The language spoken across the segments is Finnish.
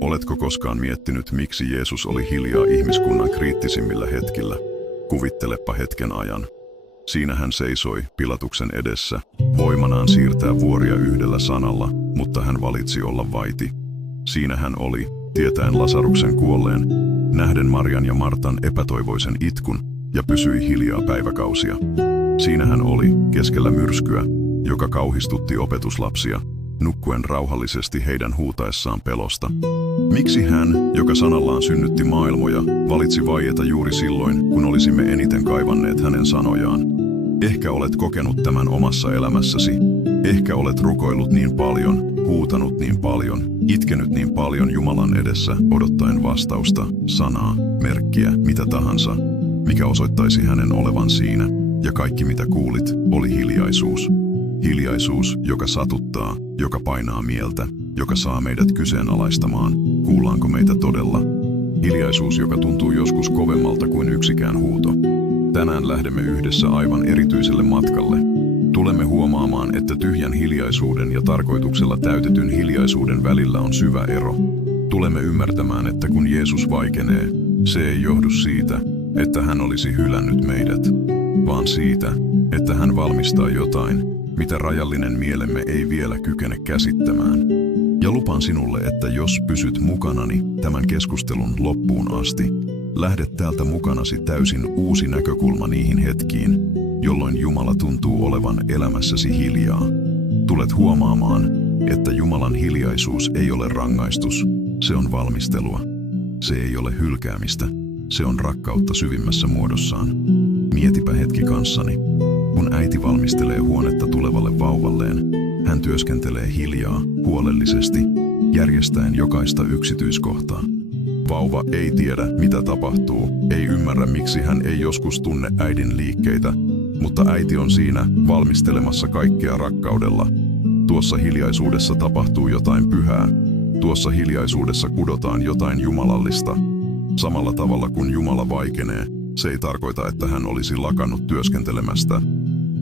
Oletko koskaan miettinyt, miksi Jeesus oli hiljaa ihmiskunnan kriittisimmillä hetkillä? Kuvittelepa hetken ajan. Siinä hän seisoi Pilatuksen edessä, voimanaan siirtää vuoria yhdellä sanalla, mutta hän valitsi olla vaiti. Siinä hän oli, tietäen Lasaruksen kuolleen, nähden Marian ja Martan epätoivoisen itkun ja pysyi hiljaa päiväkausia. Siinä hän oli, keskellä myrskyä, joka kauhistutti opetuslapsia, nukkuen rauhallisesti heidän huutaessaan pelosta. Miksi hän, joka sanallaan synnytti maailmoja, valitsi vaieta juuri silloin, kun olisimme eniten kaivanneet hänen sanojaan? Ehkä olet kokenut tämän omassa elämässäsi. Ehkä olet rukoillut niin paljon, huutanut niin paljon, itkenyt niin paljon Jumalan edessä, odottaen vastausta, sanaa, merkkiä, mitä tahansa, mikä osoittaisi hänen olevan siinä. Ja kaikki mitä kuulit, oli hiljaisuus. Hiljaisuus, joka satuttaa, joka painaa mieltä, joka saa meidät kyseenalaistamaan, kuullaanko meitä todella. Hiljaisuus, joka tuntuu joskus kovemmalta kuin yksikään huuto. Tänään lähdemme yhdessä aivan erityiselle matkalle. Tulemme huomaamaan, että tyhjän hiljaisuuden ja tarkoituksella täytetyn hiljaisuuden välillä on syvä ero. Tulemme ymmärtämään, että kun Jeesus vaikenee, se ei johdu siitä, että hän olisi hylännyt meidät, vaan siitä, että hän valmistaa jotain, mitä rajallinen mielemme ei vielä kykene käsittämään. Ja lupaan sinulle, että jos pysyt mukanani tämän keskustelun loppuun asti, lähdet täältä mukanasi täysin uusi näkökulma niihin hetkiin, jolloin Jumala tuntuu olevan elämässäsi hiljaa. Tulet huomaamaan, että Jumalan hiljaisuus ei ole rangaistus, se on valmistelua. Se ei ole hylkäämistä, se on rakkautta syvimmässä muodossaan. Mietipä hetki kanssani. Kun äiti valmistelee huonetta tulevalle vauvalleen, hän työskentelee hiljaa, huolellisesti, järjestäen jokaista yksityiskohtaa. Vauva ei tiedä, mitä tapahtuu, ei ymmärrä, miksi hän ei joskus tunne äidin liikkeitä, mutta äiti on siinä valmistelemassa kaikkea rakkaudella. Tuossa hiljaisuudessa tapahtuu jotain pyhää. Tuossa hiljaisuudessa kudotaan jotain jumalallista. Samalla tavalla kun Jumala vaikenee, se ei tarkoita, että hän olisi lakannut työskentelemästä.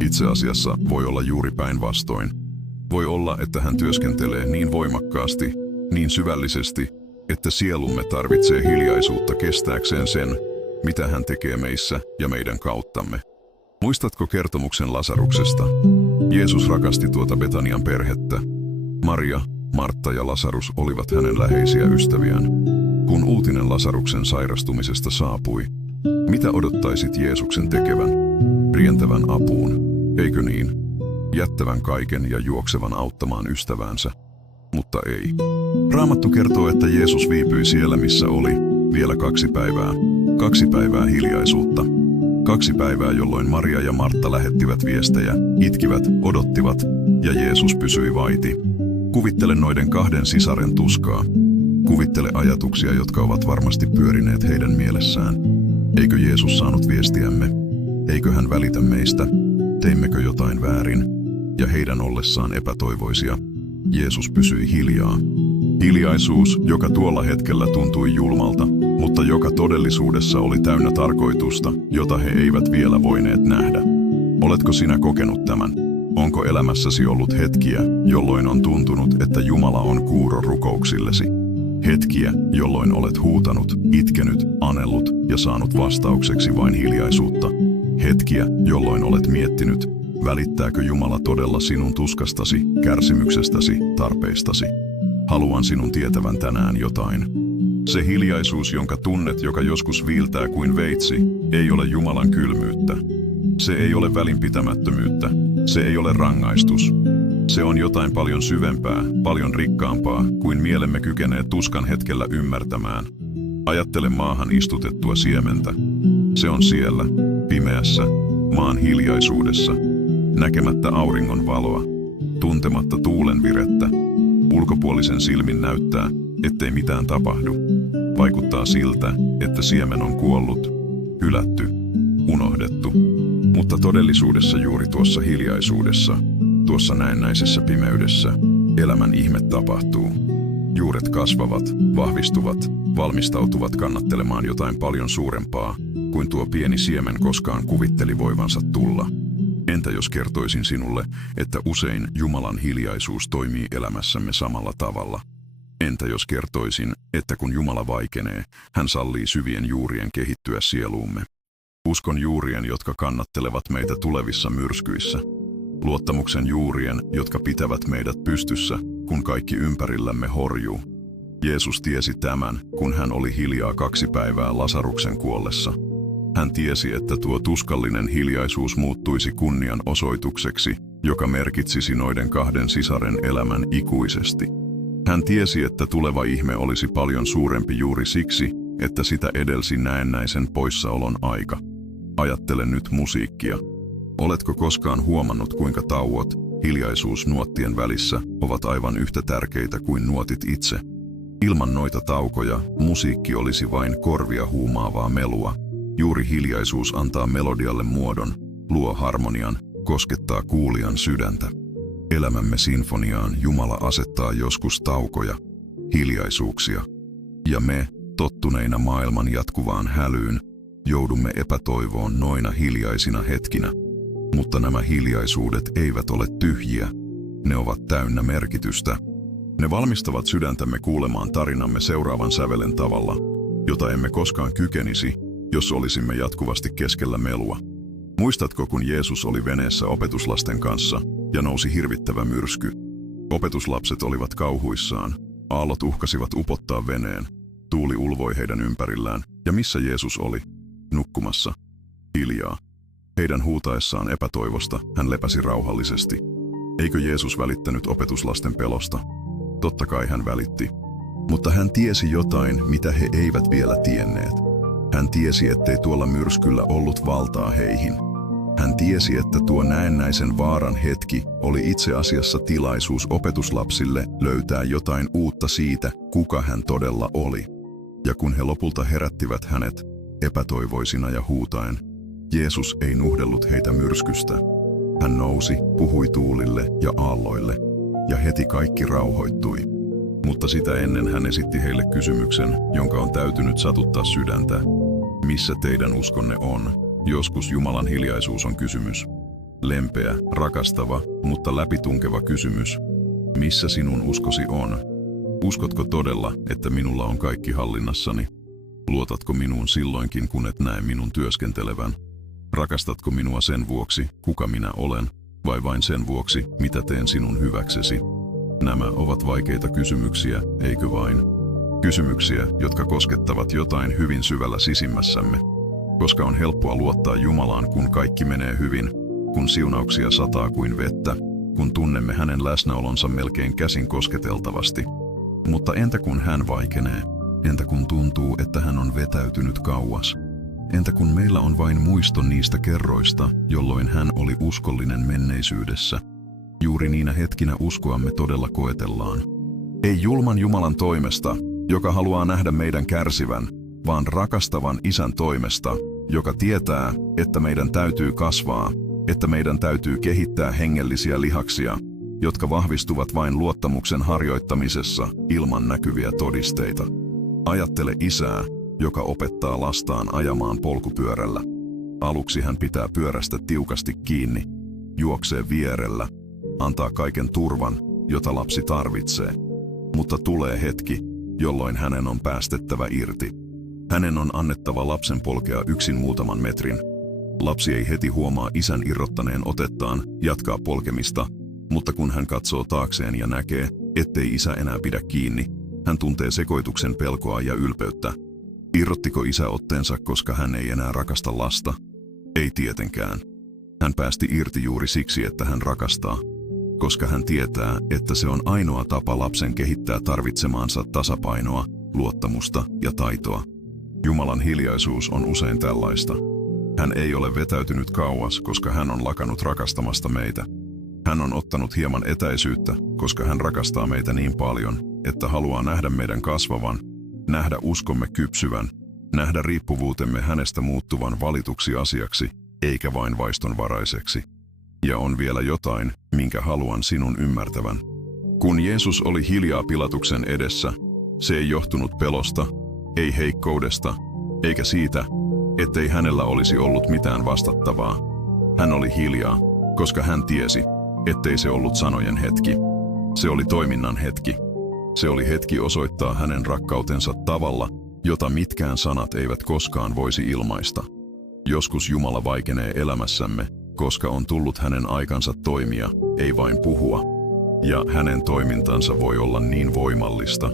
Itse asiassa voi olla juuri päinvastoin. Voi olla, että hän työskentelee niin voimakkaasti, niin syvällisesti, että sielumme tarvitsee hiljaisuutta kestääkseen sen, mitä hän tekee meissä ja meidän kauttamme. Muistatko kertomuksen Lasaruksesta? Jeesus rakasti tuota Betanian perhettä. Maria, Martta ja Lasarus olivat hänen läheisiä ystäviään. Kun uutinen Lasaruksen sairastumisesta saapui, mitä odottaisit Jeesuksen tekevän? Rientävän apuun, eikö niin? Jättävän kaiken ja juoksevan auttamaan ystäväänsä. Mutta ei. Raamattu kertoo, että Jeesus viipyi siellä, missä oli, vielä 2 päivää. 2 päivää hiljaisuutta. 2 päivää, jolloin Maria ja Martta lähettivät viestejä, itkivät, odottivat, ja Jeesus pysyi vaiti. Kuvittele noiden 2 sisaren tuskaa. Kuvittele ajatuksia, jotka ovat varmasti pyörineet heidän mielessään. Eikö Jeesus saanut viestiämme? Eikö hän välitä meistä? Teimmekö jotain väärin? Ja heidän ollessaan epätoivoisia, Jeesus pysyi hiljaa. Hiljaisuus, joka tuolla hetkellä tuntui julmalta, mutta joka todellisuudessa oli täynnä tarkoitusta, jota he eivät vielä voineet nähdä. Oletko sinä kokenut tämän? Onko elämässäsi ollut hetkiä, jolloin on tuntunut, että Jumala on kuuro rukouksillesi? Hetkiä, jolloin olet huutanut, itkenyt, anellut ja saanut vastaukseksi vain hiljaisuutta. Hetkiä, jolloin olet miettinyt, välittääkö Jumala todella sinun tuskastasi, kärsimyksestäsi, tarpeistasi? Haluan sinun tietävän tänään jotain. Se hiljaisuus, jonka tunnet, joka joskus viiltää kuin veitsi, ei ole Jumalan kylmyyttä. Se ei ole välinpitämättömyyttä. Se ei ole rangaistus. Se on jotain paljon syvempää, paljon rikkaampaa kuin mielemme kykenee tuskan hetkellä ymmärtämään. Ajattele maahan istutettua siementä. Se on siellä, pimeässä, maan hiljaisuudessa, näkemättä auringon valoa, tuntematta tuulen virettä. Ulkopuolisen silmin näyttää, ettei mitään tapahdu. Vaikuttaa siltä, että siemen on kuollut, hylätty, unohdettu. Mutta todellisuudessa juuri tuossa hiljaisuudessa, tuossa näennäisessä pimeydessä, elämän ihme tapahtuu. Juuret kasvavat, vahvistuvat, valmistautuvat kannattelemaan jotain paljon suurempaa, kuin tuo pieni siemen koskaan kuvitteli voivansa tulla. Entä jos kertoisin sinulle, että usein Jumalan hiljaisuus toimii elämässämme samalla tavalla? Entä jos kertoisin, että kun Jumala vaikenee, hän sallii syvien juurien kehittyä sieluumme? Uskon juurien, jotka kannattelevat meitä tulevissa myrskyissä. Luottamuksen juurien, jotka pitävät meidät pystyssä, kun kaikki ympärillämme horjuu. Jeesus tiesi tämän, kun hän oli hiljaa 2 päivää Lasaruksen kuollessa. Hän tiesi, että tuo tuskallinen hiljaisuus muuttuisi kunnianosoitukseksi, joka merkitsisi noiden 2 sisaren elämän ikuisesti. Hän tiesi, että tuleva ihme olisi paljon suurempi juuri siksi, että sitä edelsi näennäisen poissaolon aika. Ajattele nyt musiikkia. Oletko koskaan huomannut, kuinka tauot, hiljaisuus nuottien välissä, ovat aivan yhtä tärkeitä kuin nuotit itse? Ilman noita taukoja musiikki olisi vain korvia huumaavaa melua. Juuri hiljaisuus antaa melodialle muodon, luo harmonian, koskettaa kuulijan sydäntä. Elämämme sinfoniaan Jumala asettaa joskus taukoja, hiljaisuuksia. Ja me, tottuneina maailman jatkuvaan hälyyn, joudumme epätoivoon noina hiljaisina hetkinä. Mutta nämä hiljaisuudet eivät ole tyhjiä. Ne ovat täynnä merkitystä. Ne valmistavat sydäntämme kuulemaan tarinamme seuraavan sävelen tavalla, jota emme koskaan kykenisi, jos olisimme jatkuvasti keskellä melua. Muistatko, kun Jeesus oli veneessä opetuslasten kanssa ja nousi hirvittävä myrsky? Opetuslapset olivat kauhuissaan, aallot uhkasivat upottaa veneen, tuuli ulvoi heidän ympärillään, ja missä Jeesus oli? Nukkumassa. Hiljaa. Heidän huutaessaan epätoivosta hän lepäsi rauhallisesti. Eikö Jeesus välittänyt opetuslasten pelosta? Totta kai hän välitti. Mutta hän tiesi jotain, mitä he eivät vielä tienneet. Hän tiesi, ettei tuolla myrskyllä ollut valtaa heihin. Hän tiesi, että tuo näennäisen vaaran hetki oli itse asiassa tilaisuus opetuslapsille löytää jotain uutta siitä, kuka hän todella oli. Ja kun he lopulta herättivät hänet, epätoivoisina ja huutaen, Jeesus ei nuhdellut heitä myrskystä. Hän nousi, puhui tuulille ja aalloille, ja heti kaikki rauhoittui. Mutta sitä ennen hän esitti heille kysymyksen, jonka on täytynyt satuttaa sydäntä. Missä teidän uskonne on? Joskus Jumalan hiljaisuus on kysymys. Lempeä, rakastava, mutta läpitunkeva kysymys. Missä sinun uskosi on? Uskotko todella, että minulla on kaikki hallinnassani? Luotatko minuun silloinkin, kun et näe minun työskentelevän? Rakastatko minua sen vuoksi, kuka minä olen, vai vain sen vuoksi, mitä teen sinun hyväksesi? Nämä ovat vaikeita kysymyksiä, eikö vain? Kysymyksiä, jotka koskettavat jotain hyvin syvällä sisimmässämme. Koska on helppoa luottaa Jumalaan, kun kaikki menee hyvin, kun siunauksia sataa kuin vettä, kun tunnemme hänen läsnäolonsa melkein käsin kosketeltavasti. Mutta entä kun hän vaikenee? Entä kun tuntuu, että hän on vetäytynyt kauas? Entä kun meillä on vain muisto niistä kerroista, jolloin hän oli uskollinen menneisyydessä? Juuri niinä hetkinä uskoamme todella koetellaan. Ei julman Jumalan toimesta, joka haluaa nähdä meidän kärsivän, vaan rakastavan Isän toimesta, joka tietää, että meidän täytyy kasvaa, että meidän täytyy kehittää hengellisiä lihaksia, jotka vahvistuvat vain luottamuksen harjoittamisessa ilman näkyviä todisteita. Ajattele Isää, joka opettaa lastaan ajamaan polkupyörällä. Aluksi hän pitää pyörästä tiukasti kiinni, juoksee vierellä, antaa kaiken turvan, jota lapsi tarvitsee. Mutta tulee hetki, jolloin hänen on päästettävä irti. Hänen on annettava lapsen polkea yksin muutaman metrin. Lapsi ei heti huomaa isän irrottaneen otettaan, jatkaa polkemista, mutta kun hän katsoo taakseen ja näkee, ettei isä enää pidä kiinni, hän tuntee sekoituksen pelkoa ja ylpeyttä. Irrottiko isä otteensa, koska hän ei enää rakasta lasta? Ei tietenkään. Hän päästi irti juuri siksi, että hän rakastaa, koska hän tietää, että se on ainoa tapa lapsen kehittää tarvitsemaansa tasapainoa, luottamusta ja taitoa. Jumalan hiljaisuus on usein tällaista. Hän ei ole vetäytynyt kauas, koska hän on lakannut rakastamasta meitä. Hän on ottanut hieman etäisyyttä, koska hän rakastaa meitä niin paljon, että haluaa nähdä meidän kasvavan, nähdä uskomme kypsyvän, nähdä riippuvuutemme hänestä muuttuvan valituksi asiaksi, eikä vain vaistonvaraiseksi. Ja on vielä jotain, minkä haluan sinun ymmärtävän. Kun Jeesus oli hiljaa Pilatuksen edessä, se ei johtunut pelosta, ei heikkoudesta, eikä siitä, ettei hänellä olisi ollut mitään vastattavaa. Hän oli hiljaa, koska hän tiesi, ettei se ollut sanojen hetki. Se oli toiminnan hetki. Se oli hetki osoittaa hänen rakkautensa tavalla, jota mitkään sanat eivät koskaan voisi ilmaista. Joskus Jumala vaikenee elämässämme, koska on tullut hänen aikansa toimia, ei vain puhua. Ja hänen toimintansa voi olla niin voimallista,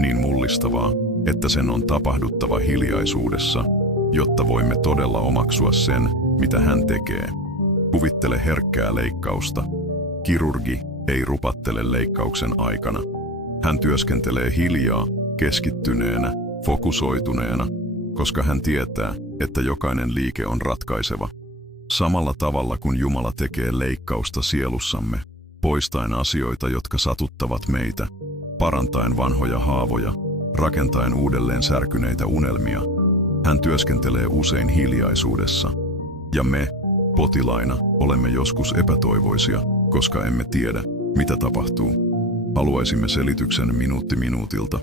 niin mullistavaa, että sen on tapahduttava hiljaisuudessa, jotta voimme todella omaksua sen, mitä hän tekee. Kuvittele herkkää leikkausta. Kirurgi ei rupattele leikkauksen aikana. Hän työskentelee hiljaa, keskittyneenä, fokusoituneena, koska hän tietää, että jokainen liike on ratkaiseva. Samalla tavalla kun Jumala tekee leikkausta sielussamme, poistaen asioita, jotka satuttavat meitä, parantaen vanhoja haavoja, rakentaen uudelleen särkyneitä unelmia, hän työskentelee usein hiljaisuudessa. Ja me, potilaina, olemme joskus epätoivoisia, koska emme tiedä, mitä tapahtuu. Haluaisimme selityksen minuutti minuutilta.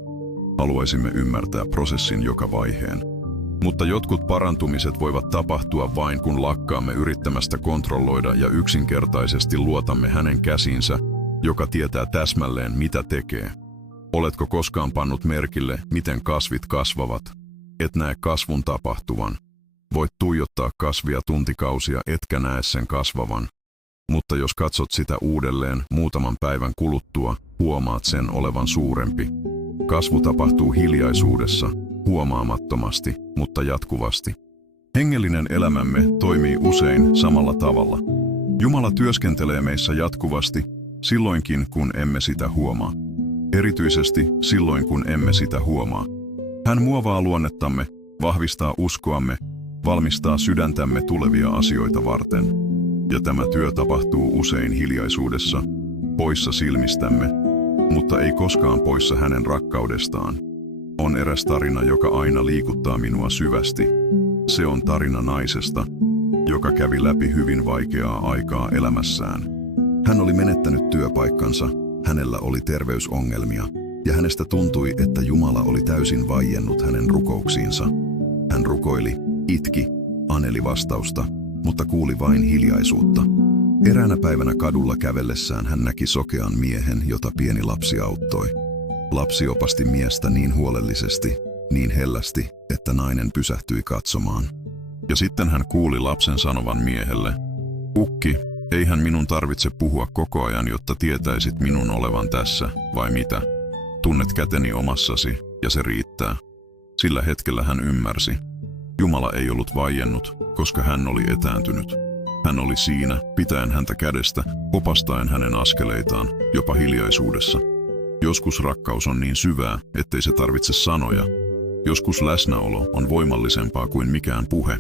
Haluaisimme ymmärtää prosessin joka vaiheen. Mutta jotkut parantumiset voivat tapahtua vain kun lakkaamme yrittämästä kontrolloida ja yksinkertaisesti luotamme hänen käsiinsä, joka tietää täsmälleen mitä tekee. Oletko koskaan pannut merkille, miten kasvit kasvavat? Et näe kasvun tapahtuvan. Voit tuijottaa kasvia tuntikausia etkä näe sen kasvavan. Mutta jos katsot sitä uudelleen muutaman päivän kuluttua, huomaat sen olevan suurempi. Kasvu tapahtuu hiljaisuudessa, huomaamattomasti, mutta jatkuvasti. Hengellinen elämämme toimii usein samalla tavalla. Jumala työskentelee meissä jatkuvasti, silloinkin kun emme sitä huomaa. Erityisesti silloin kun emme sitä huomaa. Hän muovaa luonnettamme, vahvistaa uskoamme, valmistaa sydäntämme tulevia asioita varten. Ja tämä työ tapahtuu usein hiljaisuudessa, poissa silmistämme, mutta ei koskaan poissa hänen rakkaudestaan. On eräs tarina, joka aina liikuttaa minua syvästi. Se on tarina naisesta, joka kävi läpi hyvin vaikeaa aikaa elämässään. Hän oli menettänyt työpaikkansa, hänellä oli terveysongelmia, ja hänestä tuntui, että Jumala oli täysin vaiennut hänen rukouksiinsa. Hän rukoili, itki, aneli vastausta, mutta kuuli vain hiljaisuutta. Eräänä päivänä kadulla kävellessään hän näki sokean miehen, jota pieni lapsi auttoi. Lapsi opasti miestä niin huolellisesti, niin hellästi, että nainen pysähtyi katsomaan. Ja sitten hän kuuli lapsen sanovan miehelle, "Ukki, eihän minun tarvitse puhua koko ajan, jotta tietäisit minun olevan tässä, vai mitä? Tunnet käteni omassasi, ja se riittää." Sillä hetkellä hän ymmärsi. Jumala ei ollut vaiennut, koska hän oli etääntynyt. Hän oli siinä, pitäen häntä kädestä, opastaen hänen askeleitaan, jopa hiljaisuudessa. Joskus rakkaus on niin syvää, ettei se tarvitse sanoja. Joskus läsnäolo on voimallisempaa kuin mikään puhe.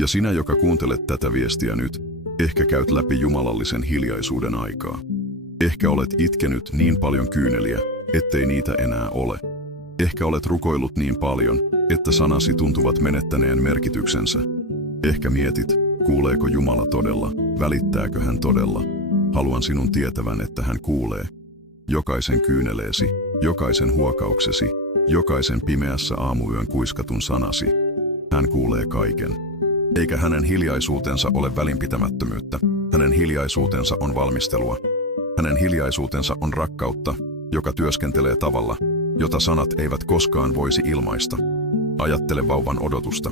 Ja sinä, joka kuuntelet tätä viestiä nyt, ehkä käyt läpi jumalallisen hiljaisuuden aikaa. Ehkä olet itkenyt niin paljon kyyneliä, ettei niitä enää ole. Ehkä olet rukoillut niin paljon, että sanasi tuntuvat menettäneen merkityksensä. Ehkä mietit, kuuleeko Jumala todella, välittääkö hän todella. Haluan sinun tietävän, että hän kuulee. Jokaisen kyyneleesi, jokaisen huokauksesi, jokaisen pimeässä aamuyön kuiskatun sanasi. Hän kuulee kaiken. Eikä hänen hiljaisuutensa ole välinpitämättömyyttä. Hänen hiljaisuutensa on valmistelua. Hänen hiljaisuutensa on rakkautta, joka työskentelee tavalla, jota sanat eivät koskaan voisi ilmaista. Ajattele vauvan odotusta.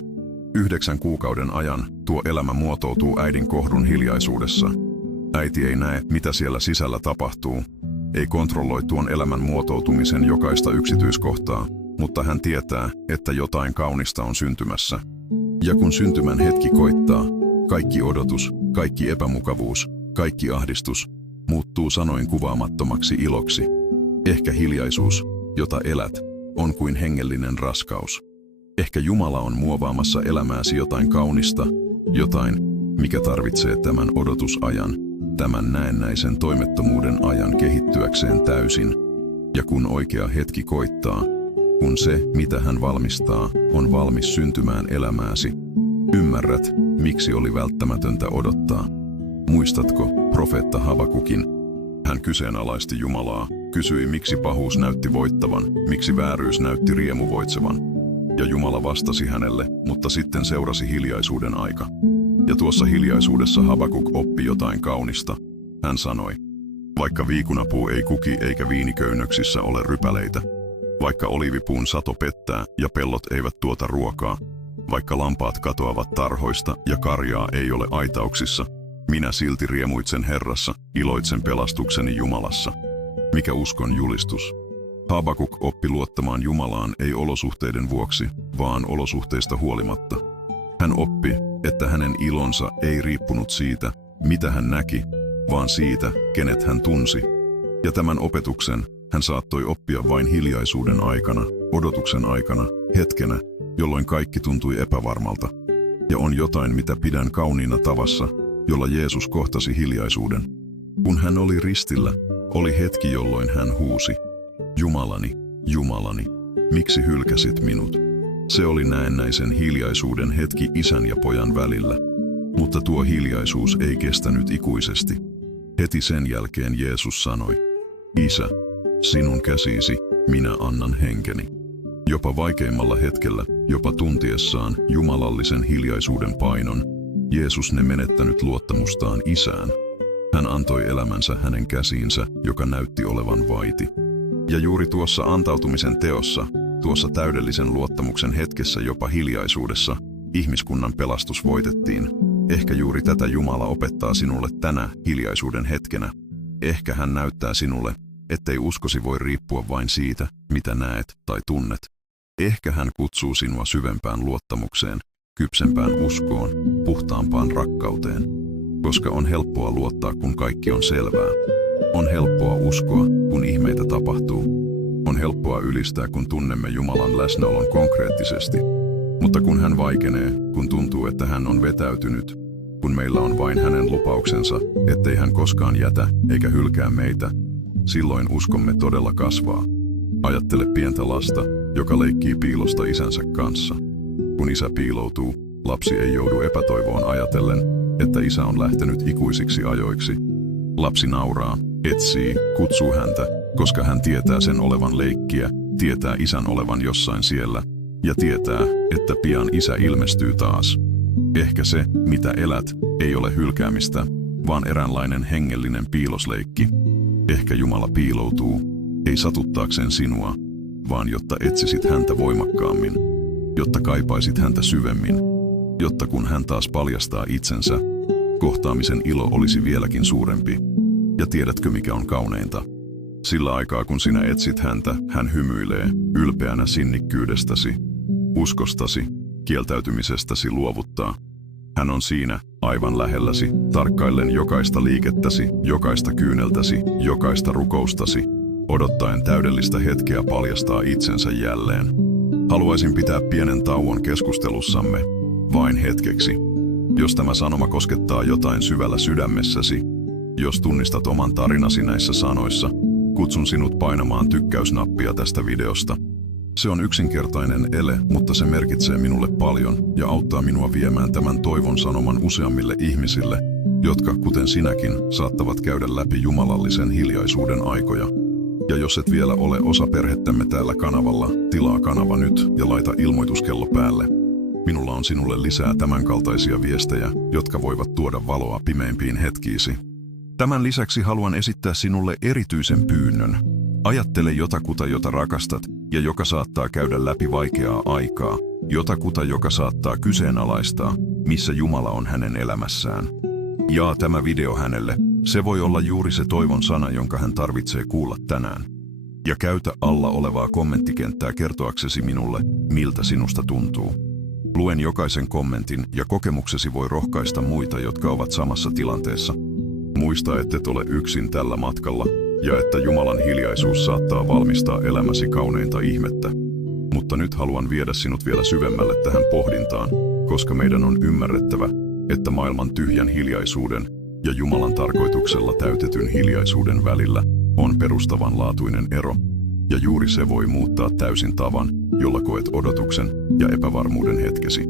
9 kuukauden ajan tuo elämä muotoutuu äidin kohdun hiljaisuudessa. Äiti ei näe, mitä siellä sisällä tapahtuu. Ei kontrolloi tuon elämän muotoutumisen jokaista yksityiskohtaa, mutta hän tietää, että jotain kaunista on syntymässä. Ja kun syntymän hetki koittaa, kaikki odotus, kaikki epämukavuus, kaikki ahdistus muuttuu sanoin kuvaamattomaksi iloksi. Ehkä hiljaisuus, jota elät, on kuin hengellinen raskaus. Ehkä Jumala on muovaamassa elämääsi jotain kaunista, jotain, mikä tarvitsee tämän odotusajan, tämän näennäisen toimettomuuden ajan kehittyäkseen täysin. Ja kun oikea hetki koittaa, kun se, mitä hän valmistaa, on valmis syntymään elämääsi, ymmärrät, miksi oli välttämätöntä odottaa. Muistatko profeetta Habakukin? Hän kyseenalaisti Jumalaa, kysyi miksi pahuus näytti voittavan, miksi vääryys näytti riemuvoitsevan. Ja Jumala vastasi hänelle, mutta sitten seurasi hiljaisuuden aika. Ja tuossa hiljaisuudessa Habakuk oppi jotain kaunista. Hän sanoi, vaikka viikunapuu ei kuki eikä viiniköynnöksissä ole rypäleitä, vaikka oliivipuun sato pettää ja pellot eivät tuota ruokaa, vaikka lampaat katoavat tarhoista ja karjaa ei ole aitauksissa, minä silti riemuitsen Herrassa, iloitsen pelastukseni Jumalassa. Mikä uskon julistus? Habakuk oppi luottamaan Jumalaan ei olosuhteiden vuoksi, vaan olosuhteista huolimatta. Hän oppi, että hänen ilonsa ei riippunut siitä, mitä hän näki, vaan siitä, kenet hän tunsi. Ja tämän opetuksen hän saattoi oppia vain hiljaisuuden aikana, odotuksen aikana, hetkenä, jolloin kaikki tuntui epävarmalta. Ja on jotain, mitä pidän kauniina tavassa, jolla Jeesus kohtasi hiljaisuuden. Kun hän oli ristillä, oli hetki, jolloin hän huusi, Jumalani, Jumalani, miksi hylkäsit minut? Se oli näennäisen hiljaisuuden hetki isän ja pojan välillä. Mutta tuo hiljaisuus ei kestänyt ikuisesti. Heti sen jälkeen Jeesus sanoi, Isä, sinun käsiisi minä annan henkeni. Jopa vaikeimmalla hetkellä, jopa tuntiessaan jumalallisen hiljaisuuden painon, Jeesus ne menettänyt luottamustaan Isään. Hän antoi elämänsä hänen käsiinsä, joka näytti olevan vaiti. Ja juuri tuossa antautumisen teossa, tuossa täydellisen luottamuksen hetkessä jopa hiljaisuudessa, ihmiskunnan pelastus voitettiin. Ehkä juuri tätä Jumala opettaa sinulle tänä hiljaisuuden hetkenä. Ehkä hän näyttää sinulle, ettei uskosi voi riippua vain siitä, mitä näet tai tunnet. Ehkä hän kutsuu sinua syvempään luottamukseen, kypsempään uskoon, puhtaampaan rakkauteen. Koska on helppoa luottaa, kun kaikki on selvää. On helppoa uskoa, kun ihmeitä tapahtuu. On helppoa ylistää, kun tunnemme Jumalan läsnäolon konkreettisesti. Mutta kun hän vaikenee, kun tuntuu, että hän on vetäytynyt, kun meillä on vain hänen lupauksensa, ettei hän koskaan jätä eikä hylkää meitä, silloin uskomme todella kasvaa. Ajattele pientä lasta, joka leikkii piilosta isänsä kanssa. Kun isä piiloutuu, lapsi ei joudu epätoivoon ajatellen, että isä on lähtenyt ikuisiksi ajoiksi. Lapsi nauraa, etsii, kutsuu häntä, koska hän tietää sen olevan leikkiä, tietää isän olevan jossain siellä, ja tietää, että pian isä ilmestyy taas. Ehkä se, mitä elät, ei ole hylkäämistä, vaan eräänlainen hengellinen piilosleikki. Ehkä Jumala piiloutuu, ei satuttaakseen sinua, vaan jotta etsisit häntä voimakkaammin, jotta kaipaisit häntä syvemmin, jotta kun hän taas paljastaa itsensä, kohtaamisen ilo olisi vieläkin suurempi. Ja tiedätkö mikä on kauneinta? Sillä aikaa kun sinä etsit häntä, hän hymyilee, ylpeänä sinnikkyydestäsi, uskostasi, kieltäytymisestäsi luovuttaa. Hän on siinä, aivan lähelläsi, tarkkaillen jokaista liikettäsi, jokaista kyyneltäsi, jokaista rukoustasi, odottaen täydellistä hetkeä paljastaa itsensä jälleen. Haluaisin pitää pienen tauon keskustelussamme, vain hetkeksi. Jos tämä sanoma koskettaa jotain syvällä sydämessäsi, jos tunnistat oman tarinasi näissä sanoissa, kutsun sinut painamaan tykkäysnappia tästä videosta. Se on yksinkertainen ele, mutta se merkitsee minulle paljon ja auttaa minua viemään tämän toivon sanoman useammille ihmisille, jotka, kuten sinäkin, saattavat käydä läpi jumalallisen hiljaisuuden aikoja. Ja jos et vielä ole osa perhettämme täällä kanavalla, tilaa kanava nyt ja laita ilmoituskello päälle. Minulla on sinulle lisää tämänkaltaisia viestejä, jotka voivat tuoda valoa pimeimpiin hetkiisi. Tämän lisäksi haluan esittää sinulle erityisen pyynnön. Ajattele jotakuta, jota rakastat ja joka saattaa käydä läpi vaikeaa aikaa. Jotakuta, joka saattaa kyseenalaistaa, missä Jumala on hänen elämässään. Jaa tämä video hänelle. Se voi olla juuri se toivon sana, jonka hän tarvitsee kuulla tänään. Ja käytä alla olevaa kommenttikenttää kertoaksesi minulle, miltä sinusta tuntuu. Luen jokaisen kommentin ja kokemuksesi voi rohkaista muita, jotka ovat samassa tilanteessa. Muista, ettet ole yksin tällä matkalla ja että Jumalan hiljaisuus saattaa valmistaa elämäsi kauneinta ihmettä. Mutta nyt haluan viedä sinut vielä syvemmälle tähän pohdintaan, koska meidän on ymmärrettävä, että maailman tyhjän hiljaisuuden ja Jumalan tarkoituksella täytetyn hiljaisuuden välillä on perustavanlaatuinen ero, ja juuri se voi muuttaa täysin tavan, jolla koet odotuksen ja epävarmuuden hetkesi.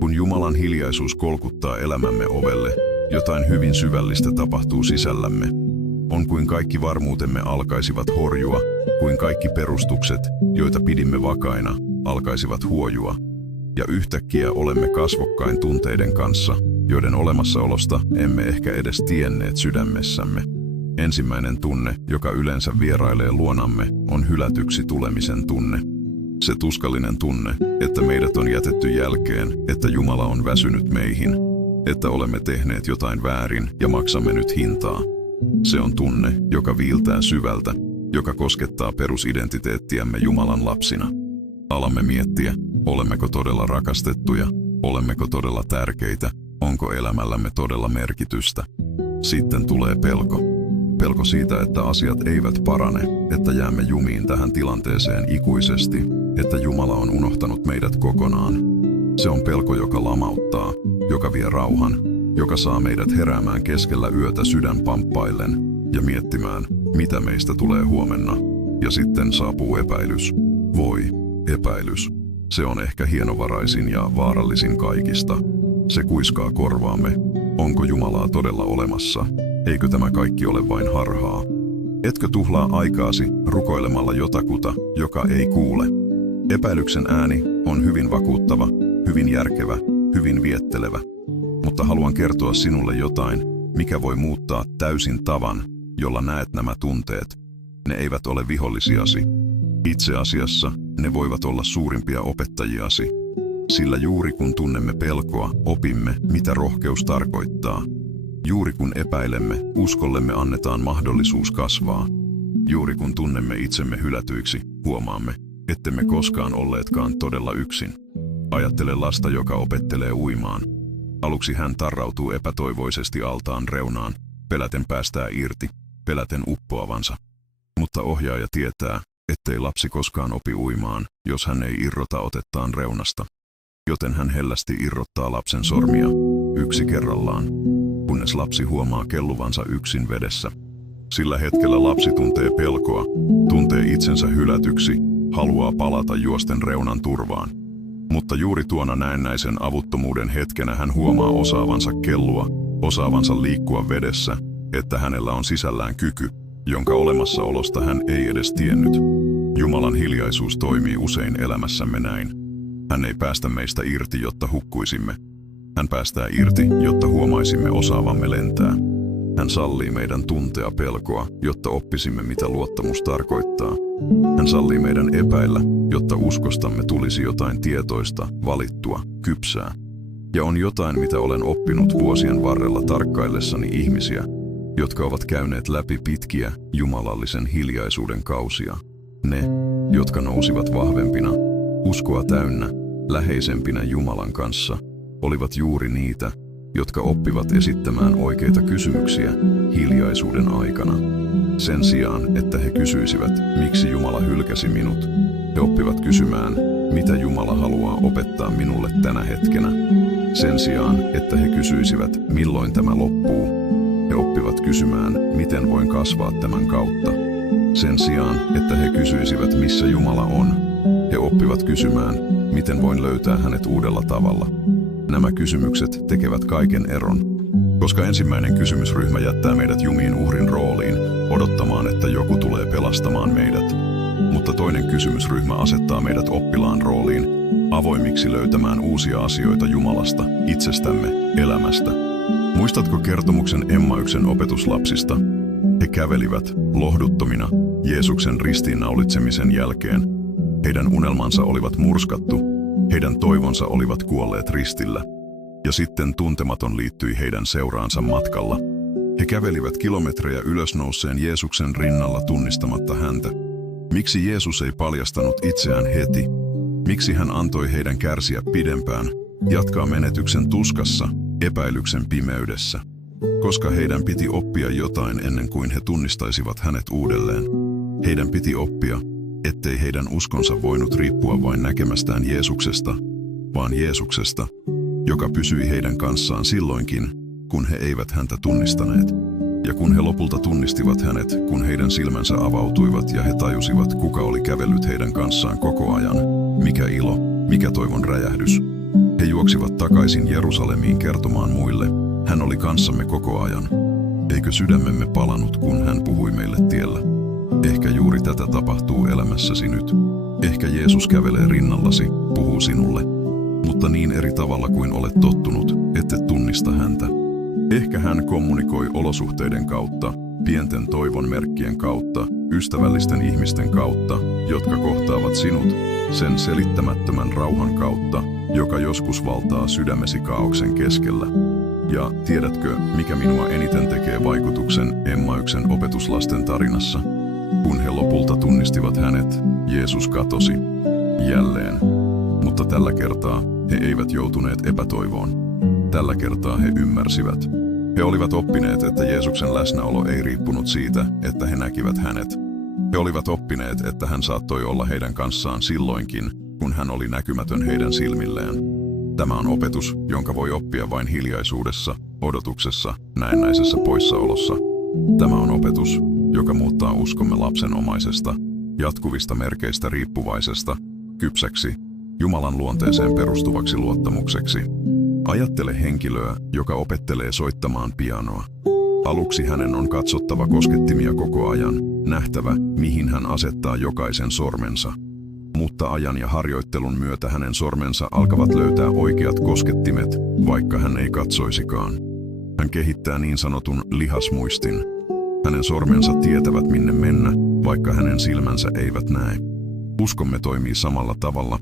Kun Jumalan hiljaisuus kolkuttaa elämämme ovelle, jotain hyvin syvällistä tapahtuu sisällämme. On kuin kaikki varmuutemme alkaisivat horjua, kuin kaikki perustukset, joita pidimme vakaina, alkaisivat huojua. Ja yhtäkkiä olemme kasvokkain tunteiden kanssa, joiden olemassaolosta emme ehkä edes tienneet sydämessämme. Ensimmäinen tunne, joka yleensä vierailee luonamme, on hylätyksi tulemisen tunne. Se tuskallinen tunne, että meidät on jätetty jälkeen, että Jumala on väsynyt meihin, että olemme tehneet jotain väärin ja maksamme nyt hintaa. Se on tunne, joka viiltää syvältä, joka koskettaa perusidentiteettiämme Jumalan lapsina. Alamme miettiä, olemmeko todella rakastettuja, olemmeko todella tärkeitä, onko elämällämme todella merkitystä. Sitten tulee pelko. Pelko siitä, että asiat eivät parane, että jäämme jumiin tähän tilanteeseen ikuisesti, että Jumala on unohtanut meidät kokonaan. Se on pelko, joka lamauttaa, joka vie rauhan, joka saa meidät heräämään keskellä yötä sydän pamppaillen ja miettimään, mitä meistä tulee huomenna. Ja sitten saapuu epäilys. Voi, epäilys. Se on ehkä hienovaraisin ja vaarallisin kaikista. Se kuiskaa korvaamme. Onko Jumalaa todella olemassa? Eikö tämä kaikki ole vain harhaa? Etkö tuhlaa aikaasi rukoilemalla jotakuta, joka ei kuule? Epäilyksen ääni on hyvin vakuuttava, hyvin järkevä, hyvin viettelevä. Mutta haluan kertoa sinulle jotain, mikä voi muuttaa täysin tavan, jolla näet nämä tunteet. Ne eivät ole vihollisiasi. Itse asiassa ne voivat olla suurimpia opettajiasi. Sillä juuri kun tunnemme pelkoa, opimme, mitä rohkeus tarkoittaa. Juuri kun epäilemme, uskollemme annetaan mahdollisuus kasvaa. Juuri kun tunnemme itsemme hylätyiksi, huomaamme, ettemme koskaan olleetkaan todella yksin. Ajattele lasta, joka opettelee uimaan. Aluksi hän tarrautuu epätoivoisesti altaan reunaan, peläten päästää irti, peläten uppoavansa. Mutta ohjaaja tietää, ettei lapsi koskaan opi uimaan, jos hän ei irrota otettaan reunasta. Joten hän hellästi irrottaa lapsen sormia, yksi kerrallaan, kunnes lapsi huomaa kelluvansa yksin vedessä. Sillä hetkellä lapsi tuntee pelkoa, tuntee itsensä hylätyksi, haluaa palata juosten reunan turvaan. Mutta juuri tuona näennäisen avuttomuuden hetkenä hän huomaa osaavansa kellua, osaavansa liikkua vedessä, että hänellä on sisällään kyky, jonka olemassaolosta hän ei edes tiennyt. Jumalan hiljaisuus toimii usein elämässämme näin. Hän ei päästä meistä irti, jotta hukkuisimme. Hän päästää irti, jotta huomaisimme osaavamme lentää. Hän sallii meidän tuntea pelkoa, jotta oppisimme, mitä luottamus tarkoittaa. Hän sallii meidän epäillä, jotta uskostamme tulisi jotain tietoista, valittua, kypsää. Ja on jotain, mitä olen oppinut vuosien varrella tarkkaillessani ihmisiä, jotka ovat käyneet läpi pitkiä, jumalallisen hiljaisuuden kausia. Ne, jotka nousivat vahvempina, uskoa täynnä, läheisempinä Jumalan kanssa, olivat juuri niitä, jotka oppivat esittämään oikeita kysymyksiä hiljaisuuden aikana. Sen sijaan, että he kysyisivät, miksi Jumala hylkäsi minut, he oppivat kysymään, mitä Jumala haluaa opettaa minulle tänä hetkenä. Sen sijaan, että he kysyisivät, milloin tämä loppuu, he oppivat kysymään, miten voin kasvaa tämän kautta. Sen sijaan, että he kysyisivät, missä Jumala on, he oppivat kysymään, miten voin löytää hänet uudella tavalla. Nämä kysymykset tekevät kaiken eron, koska ensimmäinen kysymysryhmä jättää meidät jumiin uhrin rooliin, odottamaan, että joku tulee pelastamaan meidät. Mutta toinen kysymysryhmä asettaa meidät oppilaan rooliin, avoimiksi löytämään uusia asioita Jumalasta, itsestämme, elämästä. Muistatko kertomuksen Emmauksen opetuslapsista? He kävelivät, lohduttomina, Jeesuksen ristiinnaulitsemisen jälkeen. Heidän unelmansa olivat murskattu, heidän toivonsa olivat kuolleet ristillä. Ja sitten tuntematon liittyi heidän seuraansa matkalla. He kävelivät kilometrejä ylösnouseen Jeesuksen rinnalla tunnistamatta häntä. Miksi Jeesus ei paljastanut itseään heti? Miksi hän antoi heidän kärsiä pidempään, jatkaa menetyksen tuskassa, epäilyksen pimeydessä? Koska heidän piti oppia jotain ennen kuin he tunnistaisivat hänet uudelleen. Heidän piti oppia, ettei heidän uskonsa voinut riippua vain näkemästään Jeesuksesta, vaan Jeesuksesta, joka pysyi heidän kanssaan silloinkin, kun he eivät häntä tunnistaneet. Ja kun he lopulta tunnistivat hänet, kun heidän silmänsä avautuivat ja he tajusivat, kuka oli kävellyt heidän kanssaan koko ajan, mikä ilo, mikä toivon räjähdys. He juoksivat takaisin Jerusalemiin kertomaan muille, hän oli kanssamme koko ajan. Eikö sydämemme palanut, kun hän puhui meille tiellä? Ehkä juuri tätä tapahtuu elämässäsi nyt. Ehkä Jeesus kävelee rinnallasi, puhuu sinulle. mutta niin eri tavalla kuin olet tottunut, ette tunnista häntä. Ehkä hän kommunikoi olosuhteiden kautta, pienten toivon merkkien kautta, ystävällisten ihmisten kautta, jotka kohtaavat sinut, sen selittämättömän rauhan kautta, joka joskus valtaa sydämesi kaaoksen keskellä. Ja tiedätkö, mikä minua eniten tekee vaikutuksen Emmauksen opetuslasten tarinassa? Kun he lopulta tunnistivat hänet, Jeesus katosi. Jälleen. Mutta tällä kertaa he eivät joutuneet epätoivoon. Tällä kertaa he ymmärsivät. He olivat oppineet, että Jeesuksen läsnäolo ei riippunut siitä, että he näkivät hänet. He olivat oppineet, että hän saattoi olla heidän kanssaan silloinkin, kun hän oli näkymätön heidän silmilleen. Tämä on opetus, jonka voi oppia vain hiljaisuudessa, odotuksessa, näennäisessä poissaolossa. Tämä on opetus, joka muuttaa uskomme lapsenomaisesta, jatkuvista merkeistä riippuvaisesta, kypsäksi, Jumalan luonteeseen perustuvaksi luottamukseksi. Ajattele henkilöä, joka opettelee soittamaan pianoa. Aluksi hänen on katsottava koskettimia koko ajan, nähtävä, mihin hän asettaa jokaisen sormensa. Mutta ajan ja harjoittelun myötä hänen sormensa alkavat löytää oikeat koskettimet, vaikka hän ei katsoisikaan. Hän kehittää niin sanotun lihasmuistin. Hänen sormensa tietävät minne mennä, vaikka hänen silmänsä eivät näe. Uskomme toimii samalla tavalla.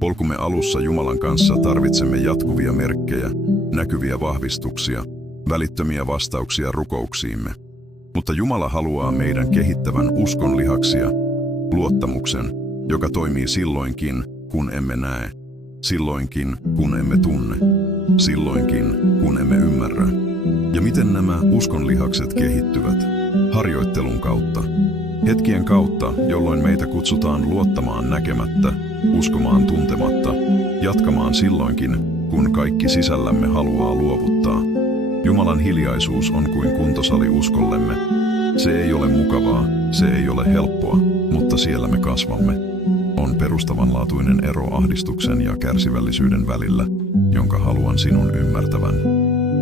Polkumme alussa Jumalan kanssa tarvitsemme jatkuvia merkkejä, näkyviä vahvistuksia, välittömiä vastauksia rukouksiimme. Mutta Jumala haluaa meidän kehittävän uskon lihaksia, luottamuksen, joka toimii silloinkin, kun emme näe, silloinkin, kun emme tunne, silloinkin, kun emme ymmärrä. Ja miten nämä uskonlihakset kehittyvät? Harjoittelun kautta. Hetkien kautta, jolloin meitä kutsutaan luottamaan näkemättä, uskomaan tuntematta, jatkamaan silloinkin, kun kaikki sisällämme haluaa luovuttaa. Jumalan hiljaisuus on kuin kuntosali uskollemme. Se ei ole mukavaa, se ei ole helppoa, mutta siellä me kasvamme. On perustavanlaatuinen ero ahdistuksen ja kärsivällisyyden välillä, jonka haluan sinun ymmärtävän.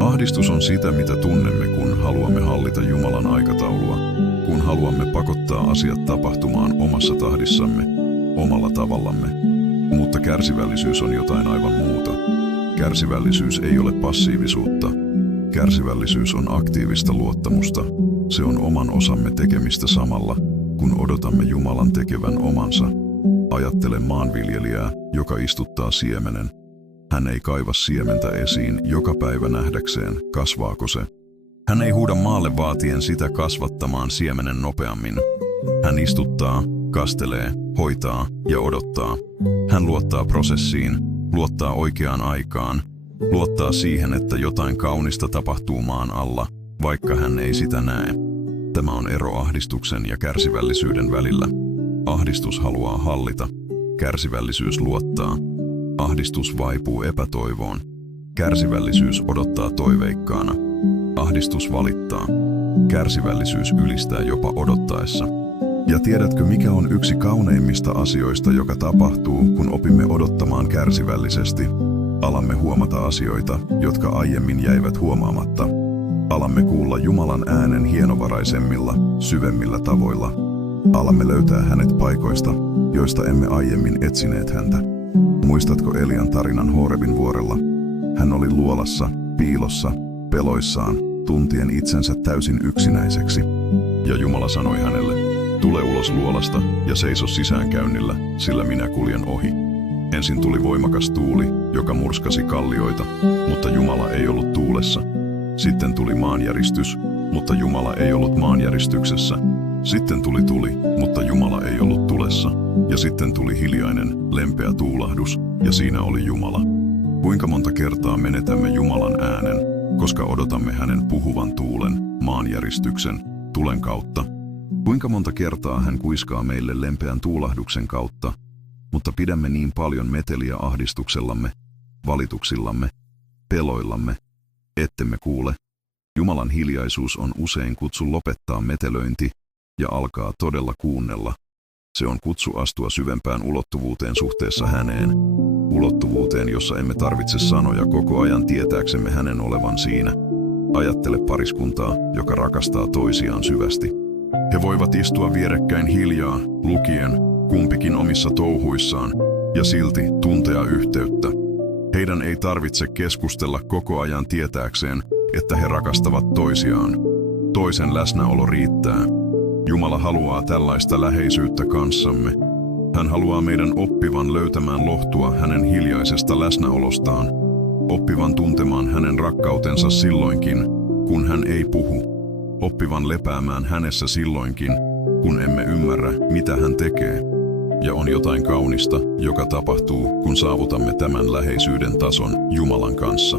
Ahdistus on sitä, mitä tunnemme, kun haluamme hallita Jumalan aikataulua, kun haluamme pakottaa asiat tapahtumaan omassa tahdissamme, omalla tavallamme. Mutta kärsivällisyys on jotain aivan muuta. Kärsivällisyys ei ole passiivisuutta. Kärsivällisyys on aktiivista luottamusta. Se on oman osamme tekemistä samalla, kun odotamme Jumalan tekevän omansa. Ajattele maanviljelijää, joka istuttaa siemenen. Hän ei kaiva siementä esiin joka päivä nähdäkseen, kasvaako se. Hän ei huuda maalle vaatien sitä kasvattamaan siemenen nopeammin. Hän istuttaa, kastelee, hoitaa ja odottaa. Hän luottaa prosessiin, luottaa oikeaan aikaan, luottaa siihen, että jotain kaunista tapahtuu maan alla, vaikka hän ei sitä näe. Tämä on ero ahdistuksen ja kärsivällisyyden välillä. Ahdistus haluaa hallita, kärsivällisyys luottaa. Ahdistus vaipuu epätoivoon. Kärsivällisyys odottaa toiveikkaana. Ahdistus valittaa. Kärsivällisyys ylistää jopa odottaessa. Ja tiedätkö, mikä on yksi kauneimmista asioista, joka tapahtuu, kun opimme odottamaan kärsivällisesti? Alamme huomata asioita, jotka aiemmin jäivät huomaamatta. Alamme kuulla Jumalan äänen hienovaraisemmilla, syvemmillä tavoilla. Alamme löytää hänet paikoista, joista emme aiemmin etsineet häntä. Muistatko Elian tarinan Horebin vuorella? Hän oli luolassa, piilossa, peloissaan, tuntien itsensä täysin yksinäiseksi. Ja Jumala sanoi hänelle, tule ulos luolasta ja seiso sisäänkäynnillä, sillä minä kuljen ohi. Ensin tuli voimakas tuuli, joka murskasi kallioita, mutta Jumala ei ollut tuulessa. Sitten tuli maanjäristys, mutta Jumala ei ollut maanjäristyksessä. Sitten tuli tuli, mutta Jumala ei ollut tulessa. Ja sitten tuli hiljainen, lempeä tuulahdus, ja siinä oli Jumala. Kuinka monta kertaa menetämme Jumalan äänen, koska odotamme hänen puhuvan tuulen, maanjäristyksen, tulen kautta? Kuinka monta kertaa hän kuiskaa meille lempeän tuulahduksen kautta, mutta pidämme niin paljon meteliä ahdistuksellamme, valituksillamme, peloillamme, ettemme kuule. Jumalan hiljaisuus on usein kutsu lopettaa metelöinti ja alkaa todella kuunnella. Se on kutsu astua syvempään ulottuvuuteen suhteessa häneen, ulottuvuuteen, jossa emme tarvitse sanoja koko ajan tietääksemme hänen olevan siinä. Ajattele pariskuntaa, joka rakastaa toisiaan syvästi. He voivat istua vierekkäin hiljaa, lukien, kumpikin omissa touhuissaan, ja silti tuntea yhteyttä. Heidän ei tarvitse keskustella koko ajan tietääkseen, että he rakastavat toisiaan. Toisen läsnäolo riittää. Jumala haluaa tällaista läheisyyttä kanssamme. Hän haluaa meidän oppivan löytämään lohtua hänen hiljaisesta läsnäolostaan, oppivan tuntemaan hänen rakkautensa silloinkin, kun hän ei puhu, oppivan lepäämään hänessä silloinkin, kun emme ymmärrä, mitä hän tekee. Ja on jotain kaunista, joka tapahtuu, kun saavutamme tämän läheisyyden tason Jumalan kanssa.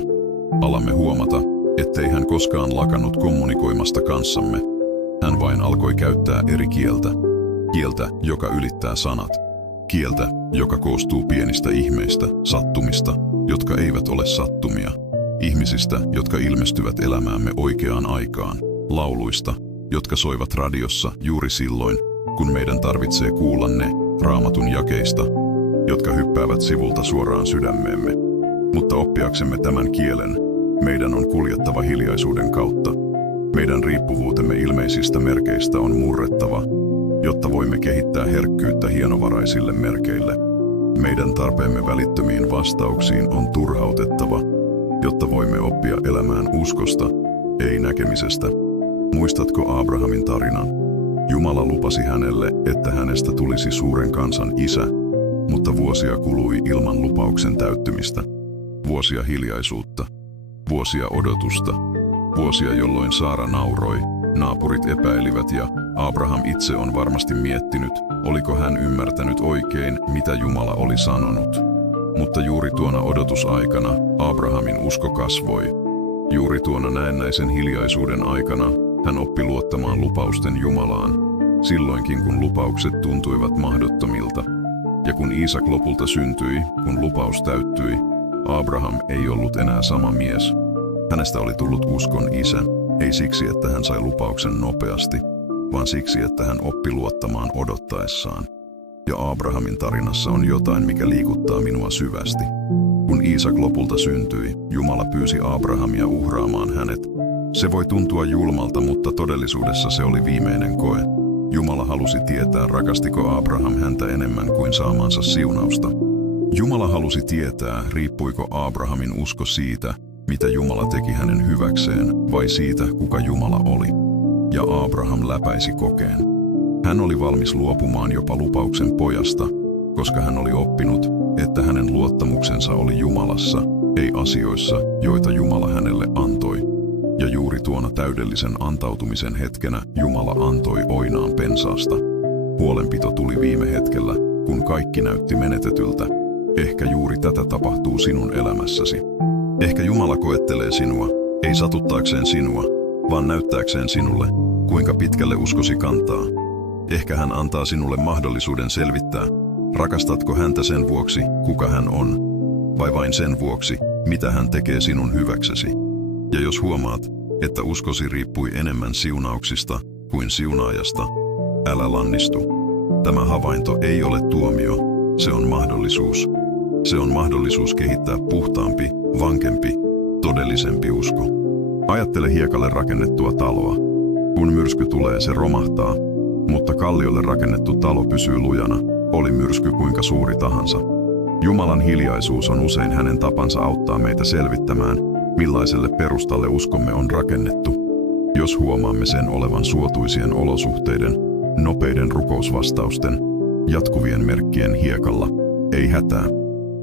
Alamme huomata, ettei hän koskaan lakannut kommunikoimasta kanssamme. Hän vain alkoi käyttää eri kieltä. Kieltä, joka ylittää sanat. Kieltä, joka koostuu pienistä ihmeistä, sattumista, jotka eivät ole sattumia. Ihmisistä, jotka ilmestyvät elämäämme oikeaan aikaan. Lauluista, jotka soivat radiossa juuri silloin, kun meidän tarvitsee kuulla ne, Raamatun jakeista, jotka hyppäävät sivulta suoraan sydämeemme. Mutta oppiaksemme tämän kielen, meidän on kuljettava hiljaisuuden kautta. Meidän riippuvuutemme ilmeisistä merkeistä on murrettava, jotta voimme kehittää herkkyyttä hienovaraisille merkeille. Meidän tarpeemme välittömiin vastauksiin on turhautettava, jotta voimme oppia elämään uskosta, ei näkemisestä. Muistatko Abrahamin tarinan? Jumala lupasi hänelle, että hänestä tulisi suuren kansan isä, mutta vuosia kului ilman lupauksen täyttymistä. Vuosia hiljaisuutta, vuosia odotusta, vuosia jolloin Saara nauroi, naapurit epäilivät ja Abraham itse on varmasti miettinyt, oliko hän ymmärtänyt oikein, mitä Jumala oli sanonut. Mutta juuri tuona odotusaikana Abrahamin usko kasvoi. Juuri tuona näennäisen hiljaisuuden aikana hän oppi luottamaan lupausten Jumalaan, silloinkin kun lupaukset tuntuivat mahdottomilta. Ja kun Iisak lopulta syntyi, kun lupaus täyttyi, Abraham ei ollut enää sama mies. Hänestä oli tullut uskon isä, ei siksi, että hän sai lupauksen nopeasti, vaan siksi, että hän oppi luottamaan odottaessaan. Ja Abrahamin tarinassa on jotain, mikä liikuttaa minua syvästi. Kun Iisak lopulta syntyi, Jumala pyysi Abrahamia uhraamaan hänet. Se voi tuntua julmalta, mutta todellisuudessa se oli viimeinen koe. Jumala halusi tietää, rakastiko Abraham häntä enemmän kuin saamansa siunausta. Jumala halusi tietää, riippuiko Abrahamin usko siitä, mitä Jumala teki hänen hyväkseen, vai siitä, kuka Jumala oli. Ja Abraham läpäisi kokeen. Hän oli valmis luopumaan jopa lupauksen pojasta, koska hän oli oppinut, että hänen luottamuksensa oli Jumalassa, ei asioissa, joita Jumala hänelle antoi. Ja juuri tuona täydellisen antautumisen hetkenä Jumala antoi oinaan pensaasta. Huolenpito tuli viime hetkellä, kun kaikki näytti menetetyltä. Ehkä juuri tätä tapahtuu sinun elämässäsi. Ehkä Jumala koettelee sinua, ei satuttaakseen sinua, vaan näyttääkseen sinulle, kuinka pitkälle uskosi kantaa. Ehkä hän antaa sinulle mahdollisuuden selvittää, rakastatko häntä sen vuoksi, kuka hän on, vai vain sen vuoksi, mitä hän tekee sinun hyväksesi. Ja jos huomaat, että uskosi riippui enemmän siunauksista kuin siunaajasta, älä lannistu. Tämä havainto ei ole tuomio, se on mahdollisuus. Se on mahdollisuus kehittää puhtaampi, vankempi, todellisempi usko. Ajattele hiekalle rakennettua taloa. Kun myrsky tulee, se romahtaa, mutta kalliolle rakennettu talo pysyy lujana, oli myrsky kuinka suuri tahansa. Jumalan hiljaisuus on usein hänen tapansa auttaa meitä selvittämään, millaiselle perustalle uskomme on rakennettu. Jos huomaamme sen olevan suotuisien olosuhteiden, nopeiden rukousvastausten, jatkuvien merkkien hiekalla, ei hätää.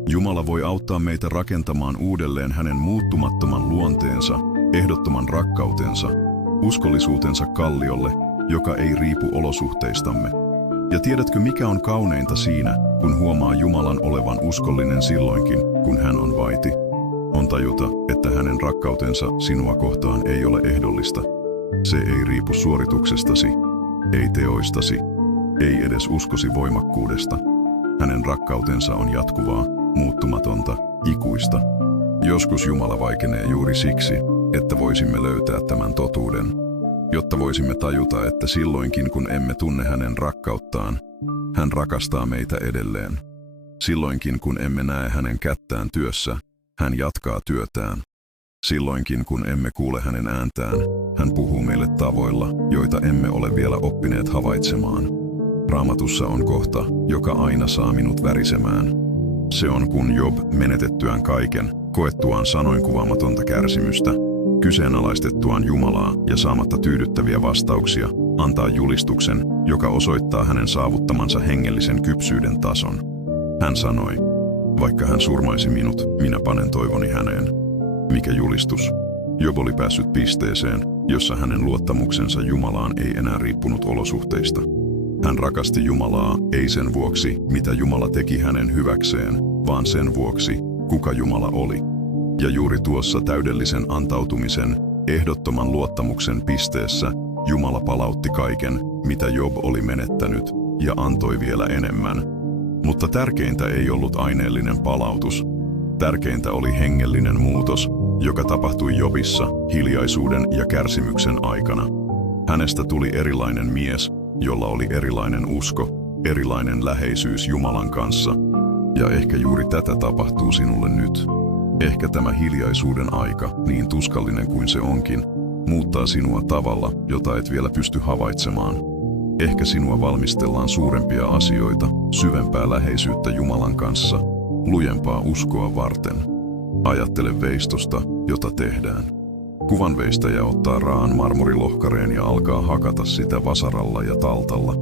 Jumala voi auttaa meitä rakentamaan uudelleen hänen muuttumattoman luonteensa, ehdottoman rakkautensa, uskollisuutensa kalliolle, joka ei riipu olosuhteistamme. Ja tiedätkö, mikä on kauneinta siinä, kun huomaa Jumalan olevan uskollinen silloinkin, kun hän on vaiti? On tajuta, että hänen rakkautensa sinua kohtaan ei ole ehdollista. Se ei riipu suorituksestasi, ei teoistasi, ei edes uskosi voimakkuudesta. Hänen rakkautensa on jatkuvaa, muuttumatonta, ikuista. Joskus Jumala vaikenee juuri siksi, että voisimme löytää tämän totuuden, jotta voisimme tajuta, että silloinkin kun emme tunne hänen rakkauttaan, hän rakastaa meitä edelleen. Silloinkin kun emme näe hänen kättään työssä, hän jatkaa työtään. Silloinkin kun emme kuule hänen ääntään, hän puhuu meille tavoilla, joita emme ole vielä oppineet havaitsemaan. Raamatussa on kohta, joka aina saa minut värisemään. Se on kun Job menetettyään kaiken, koettuaan sanoinkuvaamatonta kärsimystä, kyseenalaistettuaan Jumalaa ja saamatta tyydyttäviä vastauksia, antaa julistuksen, joka osoittaa hänen saavuttamansa hengellisen kypsyyden tason. Hän sanoi, vaikka hän surmaisi minut, minä panen toivoni häneen. Mikä julistus? Job oli päässyt pisteeseen, jossa hänen luottamuksensa Jumalaan ei enää riippunut olosuhteista. Hän rakasti Jumalaa ei sen vuoksi, mitä Jumala teki hänen hyväkseen, vaan sen vuoksi, kuka Jumala oli. Ja juuri tuossa täydellisen antautumisen, ehdottoman luottamuksen pisteessä Jumala palautti kaiken, mitä Job oli menettänyt, ja antoi vielä enemmän. Mutta tärkeintä ei ollut aineellinen palautus. Tärkeintä oli hengellinen muutos, joka tapahtui Jobissa hiljaisuuden ja kärsimyksen aikana. Hänestä tuli erilainen mies, jolla oli erilainen usko, erilainen läheisyys Jumalan kanssa. Ja ehkä juuri tätä tapahtuu sinulle nyt. Ehkä tämä hiljaisuuden aika, niin tuskallinen kuin se onkin, muuttaa sinua tavalla, jota et vielä pysty havaitsemaan. Ehkä sinua valmistellaan suurempia asioita, syvempää läheisyyttä Jumalan kanssa, lujempaa uskoa varten. Ajattele veistosta, jota tehdään. Kuvanveistäjä ottaa raaan marmorilohkareen ja alkaa hakata sitä vasaralla ja taltalla.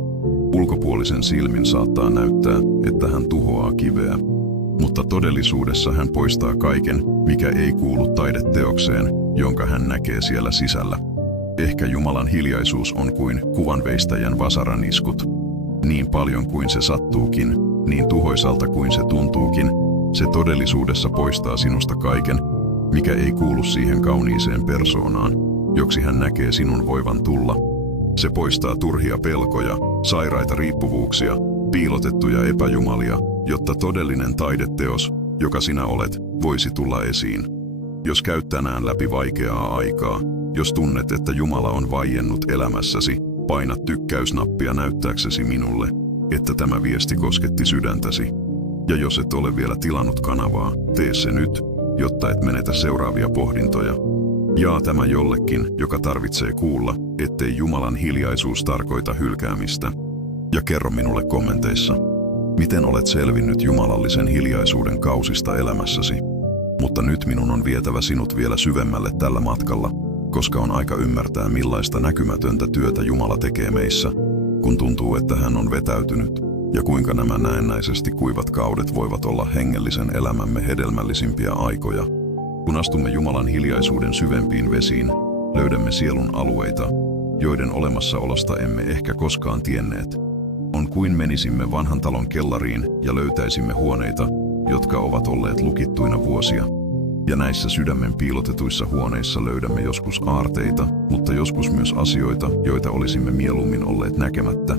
Ulkopuolisen silmin saattaa näyttää, että hän tuhoaa kiveä. Mutta todellisuudessa hän poistaa kaiken, mikä ei kuulu taideteokseen, jonka hän näkee siellä sisällä. Ehkä Jumalan hiljaisuus on kuin kuvanveistäjän vasaraniskut. Niin paljon kuin se sattuukin, niin tuhoisalta kuin se tuntuukin, se todellisuudessa poistaa sinusta kaiken, mikä ei kuulu siihen kauniiseen persoonaan, joksi hän näkee sinun voivan tulla. Se poistaa turhia pelkoja, sairaita riippuvuuksia, piilotettuja epäjumalia, jotta todellinen taideteos, joka sinä olet, voisi tulla esiin. Jos käyt tänään läpi vaikeaa aikaa, jos tunnet, että Jumala on vaiennut elämässäsi, paina tykkäysnappia näyttääksesi minulle, että tämä viesti kosketti sydäntäsi. Ja jos et ole vielä tilannut kanavaa, tee se nyt, jotta et menetä seuraavia pohdintoja. Jaa tämä jollekin, joka tarvitsee kuulla, ettei Jumalan hiljaisuus tarkoita hylkäämistä. Ja kerro minulle kommenteissa, miten olet selvinnyt jumalallisen hiljaisuuden kausista elämässäsi. Mutta nyt minun on vietävä sinut vielä syvemmälle tällä matkalla, koska on aika ymmärtää millaista näkymätöntä työtä Jumala tekee meissä, kun tuntuu, että hän on vetäytynyt, ja kuinka nämä näennäisesti kuivat kaudet voivat olla hengellisen elämämme hedelmällisimpiä aikoja. Kun astumme Jumalan hiljaisuuden syvempiin vesiin, löydämme sielun alueita, joiden olemassaolosta emme ehkä koskaan tienneet. On kuin menisimme vanhan talon kellariin ja löytäisimme huoneita, jotka ovat olleet lukittuina vuosia. Ja näissä sydämen piilotetuissa huoneissa löydämme joskus aarteita, mutta joskus myös asioita, joita olisimme mieluummin olleet näkemättä.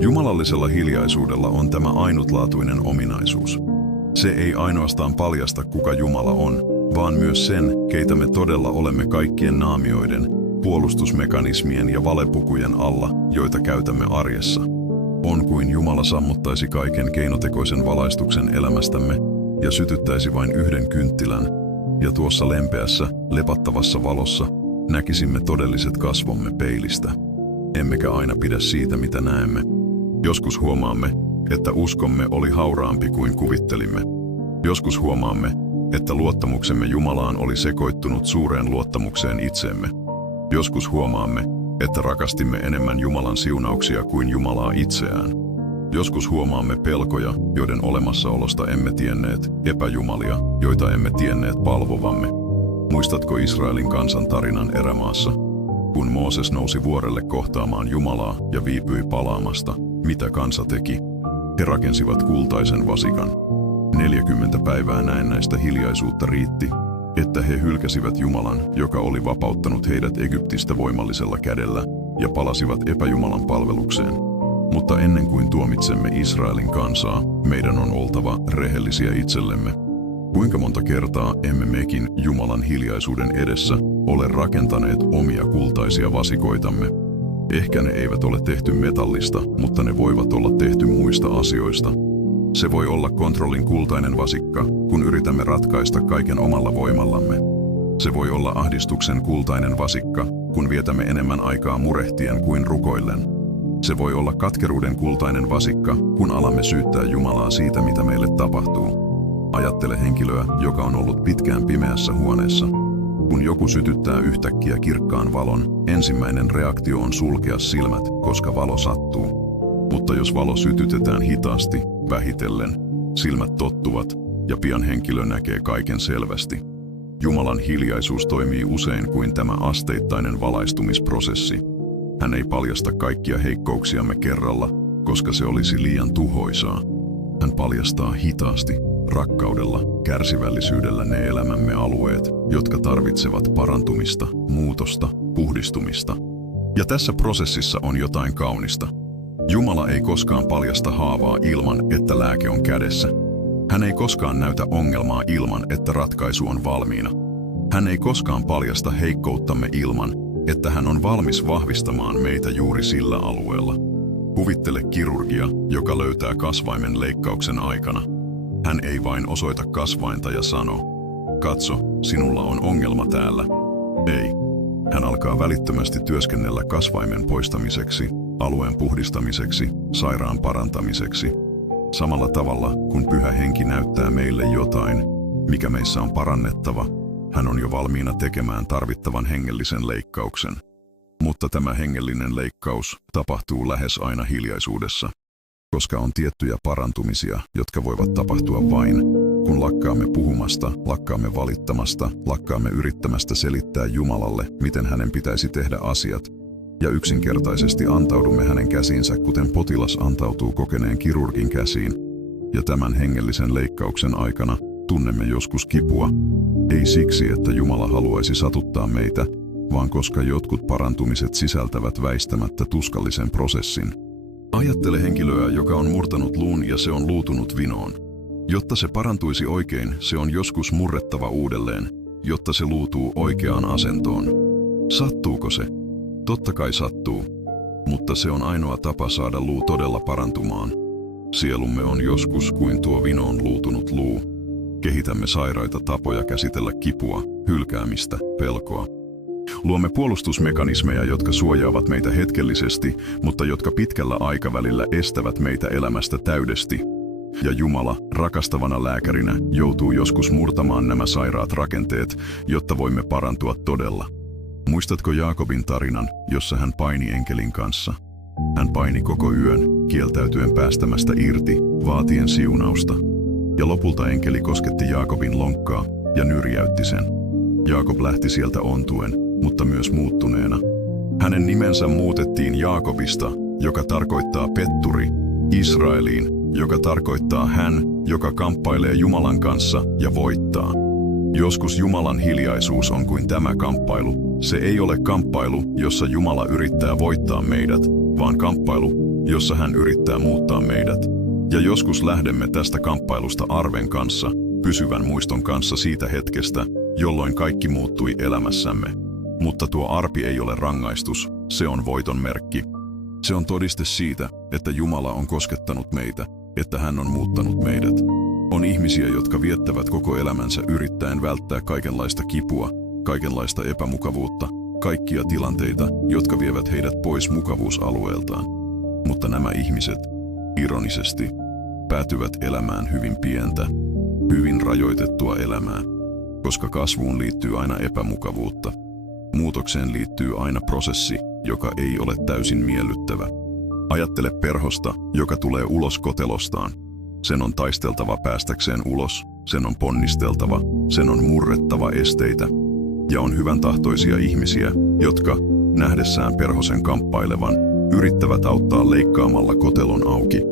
Jumalallisella hiljaisuudella on tämä ainutlaatuinen ominaisuus. Se ei ainoastaan paljasta, kuka Jumala on, vaan myös sen, keitä me todella olemme kaikkien naamioiden, puolustusmekanismien ja valepukujen alla, joita käytämme arjessa. On kuin Jumala sammuttaisi kaiken keinotekoisen valaistuksen elämästämme ja sytyttäisi vain yhden kynttilän, ja tuossa lempeässä, lepattavassa valossa näkisimme todelliset kasvomme peilistä. Emmekä aina pidä siitä, mitä näemme. Joskus huomaamme, että uskomme oli hauraampi kuin kuvittelimme. Joskus huomaamme, että luottamuksemme Jumalaan oli sekoittunut suureen luottamukseen itseemme. Joskus huomaamme, että rakastimme enemmän Jumalan siunauksia kuin Jumalaa itseään. Joskus huomaamme pelkoja, joiden olemassaolosta emme tienneet, epäjumalia, joita emme tienneet palvovamme. Muistatko Israelin kansan tarinan erämaassa? Kun Mooses nousi vuorelle kohtaamaan Jumalaa ja viipyi palaamasta, mitä kansa teki? He rakensivat kultaisen vasikan. 40 päivää näennäistä hiljaisuutta riitti, että he hylkäsivät Jumalan, joka oli vapauttanut heidät Egyptistä voimallisella kädellä, ja palasivat epäjumalan palvelukseen. Mutta ennen kuin tuomitsemme Israelin kansaa, meidän on oltava rehellisiä itsellemme. Kuinka monta kertaa emme mekin Jumalan hiljaisuuden edessä ole rakentaneet omia kultaisia vasikoitamme? Ehkä ne eivät ole tehty metallista, mutta ne voivat olla tehty muista asioista. Se voi olla kontrollin kultainen vasikka, kun yritämme ratkaista kaiken omalla voimallamme. Se voi olla ahdistuksen kultainen vasikka, kun vietämme enemmän aikaa murehtien kuin rukoillen. Se voi olla katkeruuden kultainen vasikka, kun alamme syyttää Jumalaa siitä, mitä meille tapahtuu. Ajattele henkilöä, joka on ollut pitkään pimeässä huoneessa. Kun joku sytyttää yhtäkkiä kirkkaan valon, ensimmäinen reaktio on sulkea silmät, koska valo sattuu. Mutta jos valo sytytetään hitaasti, vähitellen, silmät tottuvat ja pian henkilö näkee kaiken selvästi. Jumalan hiljaisuus toimii usein kuin tämä asteittainen valaistumisprosessi. Hän ei paljasta kaikkia heikkouksiamme kerralla, koska se olisi liian tuhoisaa. Hän paljastaa hitaasti, rakkaudella, kärsivällisyydellä ne elämämme alueet, jotka tarvitsevat parantumista, muutosta, puhdistumista. Ja tässä prosessissa on jotain kaunista. Jumala ei koskaan paljasta haavaa ilman, että lääke on kädessä. Hän ei koskaan näytä ongelmaa ilman, että ratkaisu on valmiina. Hän ei koskaan paljasta heikkouttamme ilman, että hän on valmis vahvistamaan meitä juuri sillä alueella. Kuvittele kirurgia, joka löytää kasvaimen leikkauksen aikana. Hän ei vain osoita kasvainta ja sano, katso, sinulla on ongelma täällä. Ei. Hän alkaa välittömästi työskennellä kasvaimen poistamiseksi, alueen puhdistamiseksi, sairaan parantamiseksi. Samalla tavalla, kun Pyhä Henki näyttää meille jotain, mikä meissä on parannettava, hän on jo valmiina tekemään tarvittavan hengellisen leikkauksen. Mutta tämä hengellinen leikkaus tapahtuu lähes aina hiljaisuudessa, koska on tiettyjä parantumisia, jotka voivat tapahtua vain, kun lakkaamme puhumasta, lakkaamme valittamasta, lakkaamme yrittämästä selittää Jumalalle, miten hänen pitäisi tehdä asiat, ja yksinkertaisesti antaudumme hänen käsiinsä, kuten potilas antautuu kokeneen kirurgin käsiin. Ja tämän hengellisen leikkauksen aikana tunnemme joskus kipua, ei siksi, että Jumala haluaisi satuttaa meitä, vaan koska jotkut parantumiset sisältävät väistämättä tuskallisen prosessin. Ajattele henkilöä, joka on murtanut luun ja se on luutunut vinoon. Jotta se parantuisi oikein, se on joskus murrettava uudelleen, jotta se luutuu oikeaan asentoon. Sattuuko se? Totta kai sattuu, mutta se on ainoa tapa saada luu todella parantumaan. Sielumme on joskus kuin tuo vinoon luutunut luu. Kehitämme sairaita tapoja käsitellä kipua, hylkäämistä, pelkoa. Luomme puolustusmekanismeja, jotka suojaavat meitä hetkellisesti, mutta jotka pitkällä aikavälillä estävät meitä elämästä täydesti. Ja Jumala, rakastavana lääkärinä, joutuu joskus murtamaan nämä sairaat rakenteet, jotta voimme parantua todella. Muistatko Jaakobin tarinan, jossa hän paini enkelin kanssa? Hän paini koko yön, kieltäytyen päästämästä irti, vaatien siunausta. Ja lopulta enkeli kosketti Jaakobin lonkkaa ja nyrjäytti sen. Jaakob lähti sieltä ontuen, mutta myös muuttuneena. Hänen nimensä muutettiin Jaakobista, joka tarkoittaa petturi, Israeliin, joka tarkoittaa hän, joka kamppailee Jumalan kanssa ja voittaa. Joskus Jumalan hiljaisuus on kuin tämä kamppailu. Se ei ole kamppailu, jossa Jumala yrittää voittaa meidät, vaan kamppailu, jossa hän yrittää muuttaa meidät. Ja joskus lähdemme tästä kamppailusta arven kanssa, pysyvän muiston kanssa siitä hetkestä, jolloin kaikki muuttui elämässämme. Mutta tuo arpi ei ole rangaistus, se on voiton merkki. Se on todiste siitä, että Jumala on koskettanut meitä, että hän on muuttanut meidät. On ihmisiä, jotka viettävät koko elämänsä yrittäen välttää kaikenlaista kipua, kaikenlaista epämukavuutta, kaikkia tilanteita, jotka vievät heidät pois mukavuusalueeltaan. Mutta nämä ihmiset, ironisesti, päätyvät elämään hyvin pientä, hyvin rajoitettua elämää, koska kasvuun liittyy aina epämukavuutta. Muutokseen liittyy aina prosessi, joka ei ole täysin miellyttävä. Ajattele perhosta, joka tulee ulos kotelostaan. Sen on taisteltava päästäkseen ulos, sen on ponnisteltava, sen on murrettava esteitä. Ja on hyvän tahtoisia ihmisiä, jotka, nähdessään perhosen kamppailevan, yrittävät auttaa leikkaamalla kotelon auki.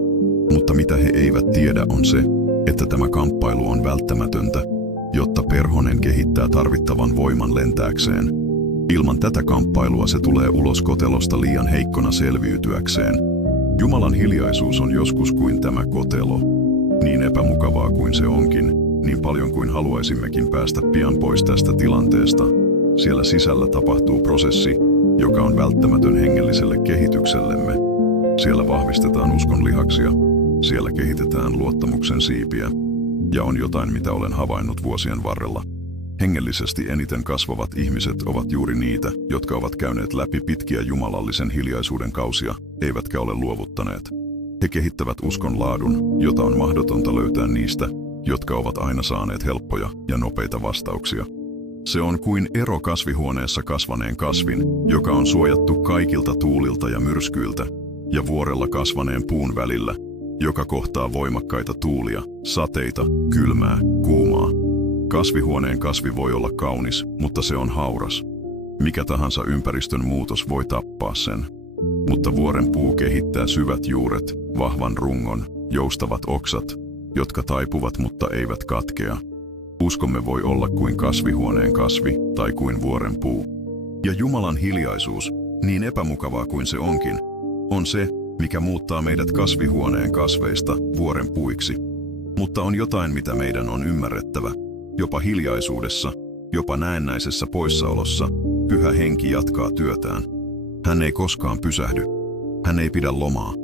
Mutta mitä he eivät tiedä on se, että tämä kamppailu on välttämätöntä, jotta perhonen kehittää tarvittavan voiman lentääkseen. Ilman tätä kamppailua se tulee ulos kotelosta liian heikkona selviytyäkseen. Jumalan hiljaisuus on joskus kuin tämä kotelo. Niin epämukavaa kuin se onkin, niin paljon kuin haluaisimmekin päästä pian pois tästä tilanteesta. Siellä sisällä tapahtuu prosessi, joka on välttämätön hengelliselle kehityksellemme. Siellä vahvistetaan uskon lihaksia, siellä kehitetään luottamuksen siipiä. Ja on jotain, mitä olen havainnut vuosien varrella. Hengellisesti eniten kasvavat ihmiset ovat juuri niitä, jotka ovat käyneet läpi pitkiä jumalallisen hiljaisuuden kausia, eivätkä ole luovuttaneet. He kehittävät uskon laadun, jota on mahdotonta löytää niistä, jotka ovat aina saaneet helppoja ja nopeita vastauksia. Se on kuin ero kasvihuoneessa kasvaneen kasvin, joka on suojattu kaikilta tuulilta ja myrskyiltä, ja vuorella kasvaneen puun välillä, joka kohtaa voimakkaita tuulia, sateita, kylmää, kuumaa. Kasvihuoneen kasvi voi olla kaunis, mutta se on hauras. Mikä tahansa ympäristön muutos voi tappaa sen. Mutta vuoren puu kehittää syvät juuret, vahvan rungon, joustavat oksat, jotka taipuvat mutta eivät katkea. Uskomme voi olla kuin kasvihuoneen kasvi tai kuin vuoren puu. Ja Jumalan hiljaisuus, niin epämukavaa kuin se onkin, on se, mikä muuttaa meidät kasvihuoneen kasveista vuoren puiksi. Mutta on jotain, mitä meidän on ymmärrettävä. Jopa hiljaisuudessa, jopa näennäisessä poissaolossa, Pyhä Henki jatkaa työtään. Hän ei koskaan pysähdy. Hän ei pidä lomaa.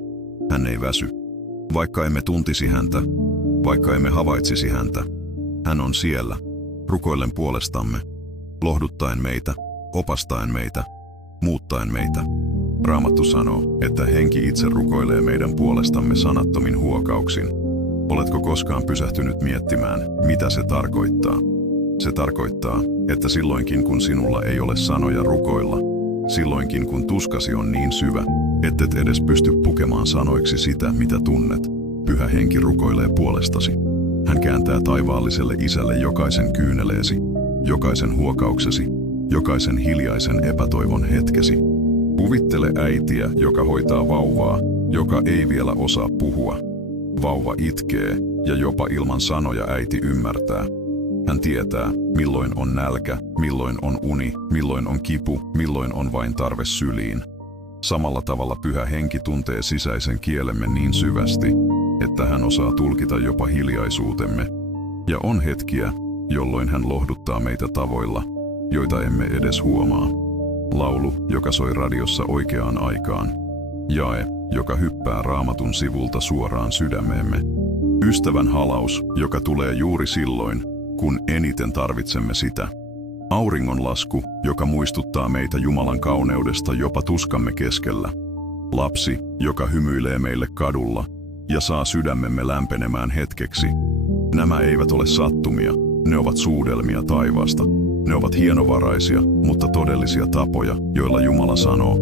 Hän ei väsy. Vaikka emme tuntisi häntä, vaikka emme havaitsisi häntä, hän on siellä, rukoillen puolestamme, lohduttaen meitä, opastaen meitä, muuttaen meitä. Raamattu sanoo, että Henki itse rukoilee meidän puolestamme sanattomin huokauksin. Oletko koskaan pysähtynyt miettimään, mitä se tarkoittaa? Se tarkoittaa, että silloinkin kun sinulla ei ole sanoja rukoilla, silloinkin kun tuskasi on niin syvä, ettet edes pysty pukemaan sanoiksi sitä, mitä tunnet, Pyhä Henki rukoilee puolestasi. Hän kääntää taivaalliselle Isälle jokaisen kyyneleesi, jokaisen huokauksesi, jokaisen hiljaisen epätoivon hetkesi. Kuvittele äitiä, joka hoitaa vauvaa, joka ei vielä osaa puhua. Vauva itkee, ja jopa ilman sanoja äiti ymmärtää. Hän tietää, milloin on nälkä, milloin on uni, milloin on kipu, milloin on vain tarve syliin. Samalla tavalla Pyhä Henki tuntee sisäisen kielemme niin syvästi, että hän osaa tulkita jopa hiljaisuutemme. Ja on hetkiä, jolloin hän lohduttaa meitä tavoilla, joita emme edes huomaa. Laulu, joka soi radiossa oikeaan aikaan. Jae, joka hyppää Raamatun sivulta suoraan sydämeemme. Ystävän halaus, joka tulee juuri silloin, kun eniten tarvitsemme sitä. Auringonlasku, joka muistuttaa meitä Jumalan kauneudesta jopa tuskamme keskellä. Lapsi, joka hymyilee meille kadulla ja saa sydämemme lämpenemään hetkeksi. Nämä eivät ole sattumia, ne ovat suudelmia taivaasta. Ne ovat hienovaraisia, mutta todellisia tapoja, joilla Jumala sanoo,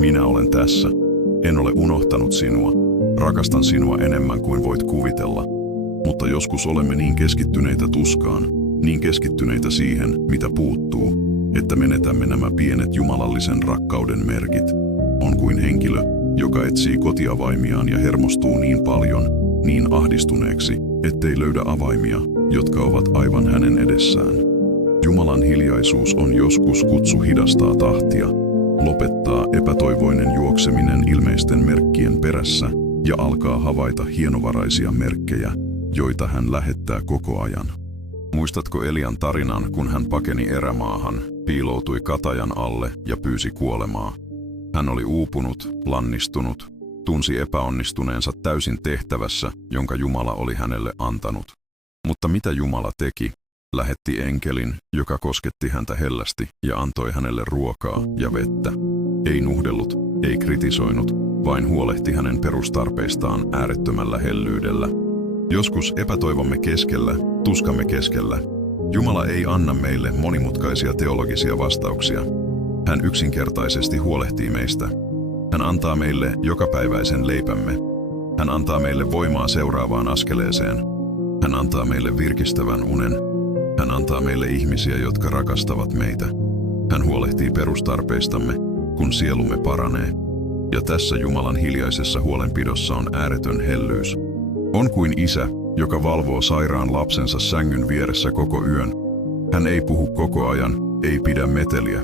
minä olen tässä, en ole unohtanut sinua, rakastan sinua enemmän kuin voit kuvitella. Mutta joskus olemme niin keskittyneitä tuskaan, niin keskittyneitä siihen, mitä puuttuu, että menetämme nämä pienet jumalallisen rakkauden merkit. On kuin henkilö, joka etsii kotiavaimiaan ja hermostuu niin paljon, niin ahdistuneeksi, ettei löydä avaimia, jotka ovat aivan hänen edessään. Jumalan hiljaisuus on joskus kutsu hidastaa tahtia, lopettaa epätoivoinen juokseminen ilmeisten merkkien perässä ja alkaa havaita hienovaraisia merkkejä, joita hän lähettää koko ajan. Muistatko Elian tarinan, kun hän pakeni erämaahan, piiloutui katajan alle ja pyysi kuolemaa? Hän oli uupunut, lannistunut, tunsi epäonnistuneensa täysin tehtävässä, jonka Jumala oli hänelle antanut. Mutta mitä Jumala teki? Lähetti enkelin, joka kosketti häntä hellästi ja antoi hänelle ruokaa ja vettä. Ei nuhdellut, ei kritisoinut, vain huolehti hänen perustarpeistaan äärettömällä hellyydellä. Joskus epätoivomme keskellä, tuskamme keskellä. Jumala ei anna meille monimutkaisia teologisia vastauksia. Hän yksinkertaisesti huolehtii meistä. Hän antaa meille jokapäiväisen leipämme. Hän antaa meille voimaa seuraavaan askeleeseen. Hän antaa meille virkistävän unen. Hän antaa meille ihmisiä, jotka rakastavat meitä. Hän huolehtii perustarpeistamme, kun sielumme paranee. Ja tässä Jumalan hiljaisessa huolenpidossa on ääretön hellyys. On kuin isä, joka valvoo sairaan lapsensa sängyn vieressä koko yön. Hän ei puhu koko ajan, ei pidä meteliä.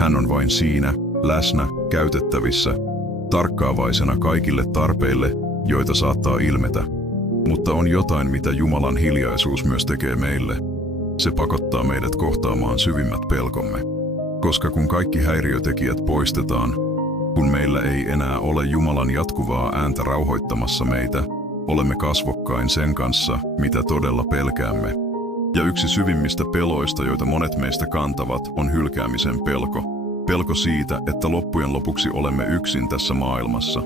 Hän on vain siinä, läsnä, käytettävissä, tarkkaavaisena kaikille tarpeille, joita saattaa ilmetä. Mutta on jotain, mitä Jumalan hiljaisuus myös tekee meille. Se pakottaa meidät kohtaamaan syvimmät pelkomme. Koska kun kaikki häiriötekijät poistetaan, kun meillä ei enää ole Jumalan jatkuvaa ääntä rauhoittamassa meitä, olemme kasvokkain sen kanssa, mitä todella pelkäämme. Ja yksi syvimmistä peloista, joita monet meistä kantavat, on hylkäämisen pelko. Pelko siitä, että loppujen lopuksi olemme yksin tässä maailmassa.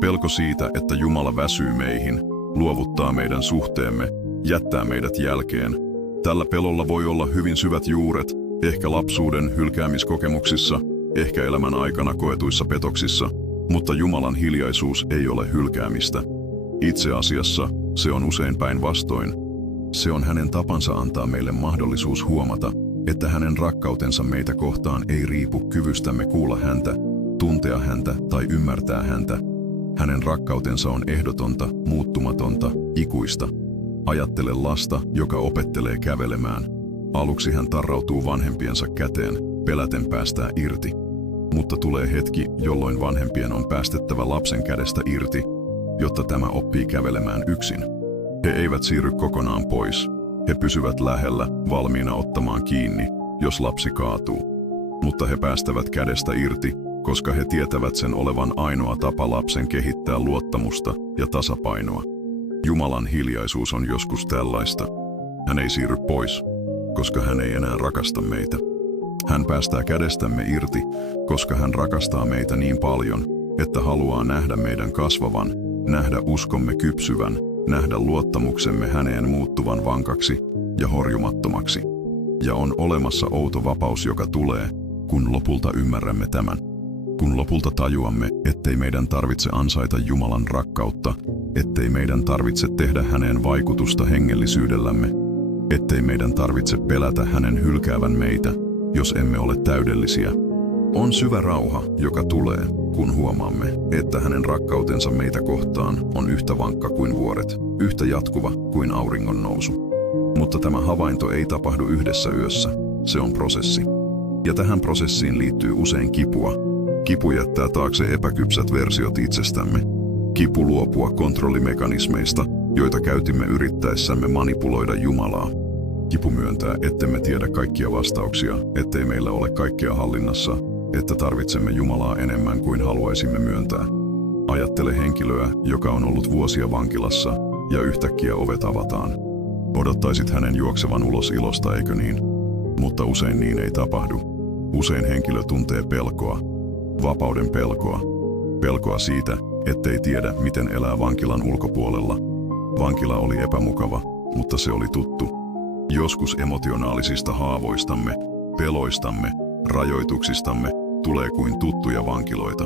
Pelko siitä, että Jumala väsyy meihin, luovuttaa meidän suhteemme jättää meidät jälkeen. Tällä pelolla voi olla hyvin syvät juuret, ehkä lapsuuden hylkäämiskokemuksissa, ehkä elämän aikana koetuissa petoksissa, mutta Jumalan hiljaisuus ei ole hylkäämistä. Itse asiassa se on usein päinvastoin. Se on hänen tapansa antaa meille mahdollisuus huomata, että hänen rakkautensa meitä kohtaan ei riipu kyvystämme kuulla häntä, tuntea häntä tai ymmärtää häntä. Hänen rakkautensa on ehdotonta, muuttumatonta, ikuista. Ajattele lasta, joka opettelee kävelemään. Aluksi hän tarrautuu vanhempiensa käteen, peläten päästää irti. Mutta tulee hetki, jolloin vanhempien on päästettävä lapsen kädestä irti, jotta tämä oppii kävelemään yksin. He eivät siirry kokonaan pois. He pysyvät lähellä, valmiina ottamaan kiinni, jos lapsi kaatuu. Mutta he päästävät kädestä irti, koska he tietävät sen olevan ainoa tapa lapsen kehittää luottamusta ja tasapainoa. Jumalan hiljaisuus on joskus tällaista. Hän ei siirry pois, koska hän ei enää rakasta meitä. Hän päästää kädestämme irti, koska hän rakastaa meitä niin paljon, että haluaa nähdä meidän kasvavan, nähdä uskomme kypsyvän, nähdä luottamuksemme häneen muuttuvan vankaksi ja horjumattomaksi. Ja on olemassa outo vapaus, joka tulee, kun lopulta ymmärrämme tämän. Kun lopulta tajuamme, ettei meidän tarvitse ansaita Jumalan rakkautta, ettei meidän tarvitse tehdä häneen vaikutusta hengellisyydellämme, ettei meidän tarvitse pelätä hänen hylkäävän meitä, jos emme ole täydellisiä. On syvä rauha, joka tulee, kun huomaamme, että hänen rakkautensa meitä kohtaan on yhtä vankka kuin vuoret, yhtä jatkuva kuin auringon nousu. Mutta tämä havainto ei tapahdu yhdessä yössä, se on prosessi. Ja tähän prosessiin liittyy usein kipua. Kipu jättää taakse epäkypsät versiot itsestämme. Kipu luopua kontrollimekanismeista, joita käytimme yrittäessämme manipuloida Jumalaa. Kipu myöntää, ettemme tiedä kaikkia vastauksia, ettei meillä ole kaikkea hallinnassa, että tarvitsemme Jumalaa enemmän kuin haluaisimme myöntää. Ajattele henkilöä, joka on ollut vuosia vankilassa, ja yhtäkkiä ovet avataan. Odottaisit hänen juoksevan ulos ilosta, eikö niin? Mutta usein niin ei tapahdu. Usein henkilö tuntee pelkoa, vapauden pelkoa. Pelkoa siitä, ettei tiedä, miten elää vankilan ulkopuolella. Vankila oli epämukava, mutta se oli tuttu. Joskus emotionaalisista haavoistamme, peloistamme, rajoituksistamme tulee kuin tuttuja vankiloita.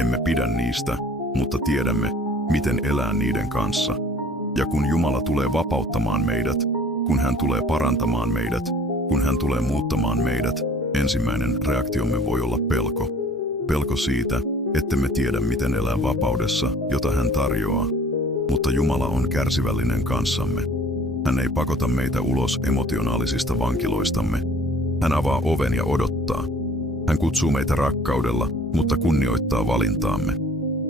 Emme pidä niistä, mutta tiedämme, miten elää niiden kanssa. Ja kun Jumala tulee vapauttamaan meidät, kun hän tulee parantamaan meidät, kun hän tulee muuttamaan meidät, ensimmäinen reaktiomme voi olla pelko. Pelko siitä, ettemme tiedä, miten elää vapaudessa, jota hän tarjoaa. Mutta Jumala on kärsivällinen kanssamme. Hän ei pakota meitä ulos emotionaalisista vankiloistamme. Hän avaa oven ja odottaa. Hän kutsuu meitä rakkaudella, mutta kunnioittaa valintaamme.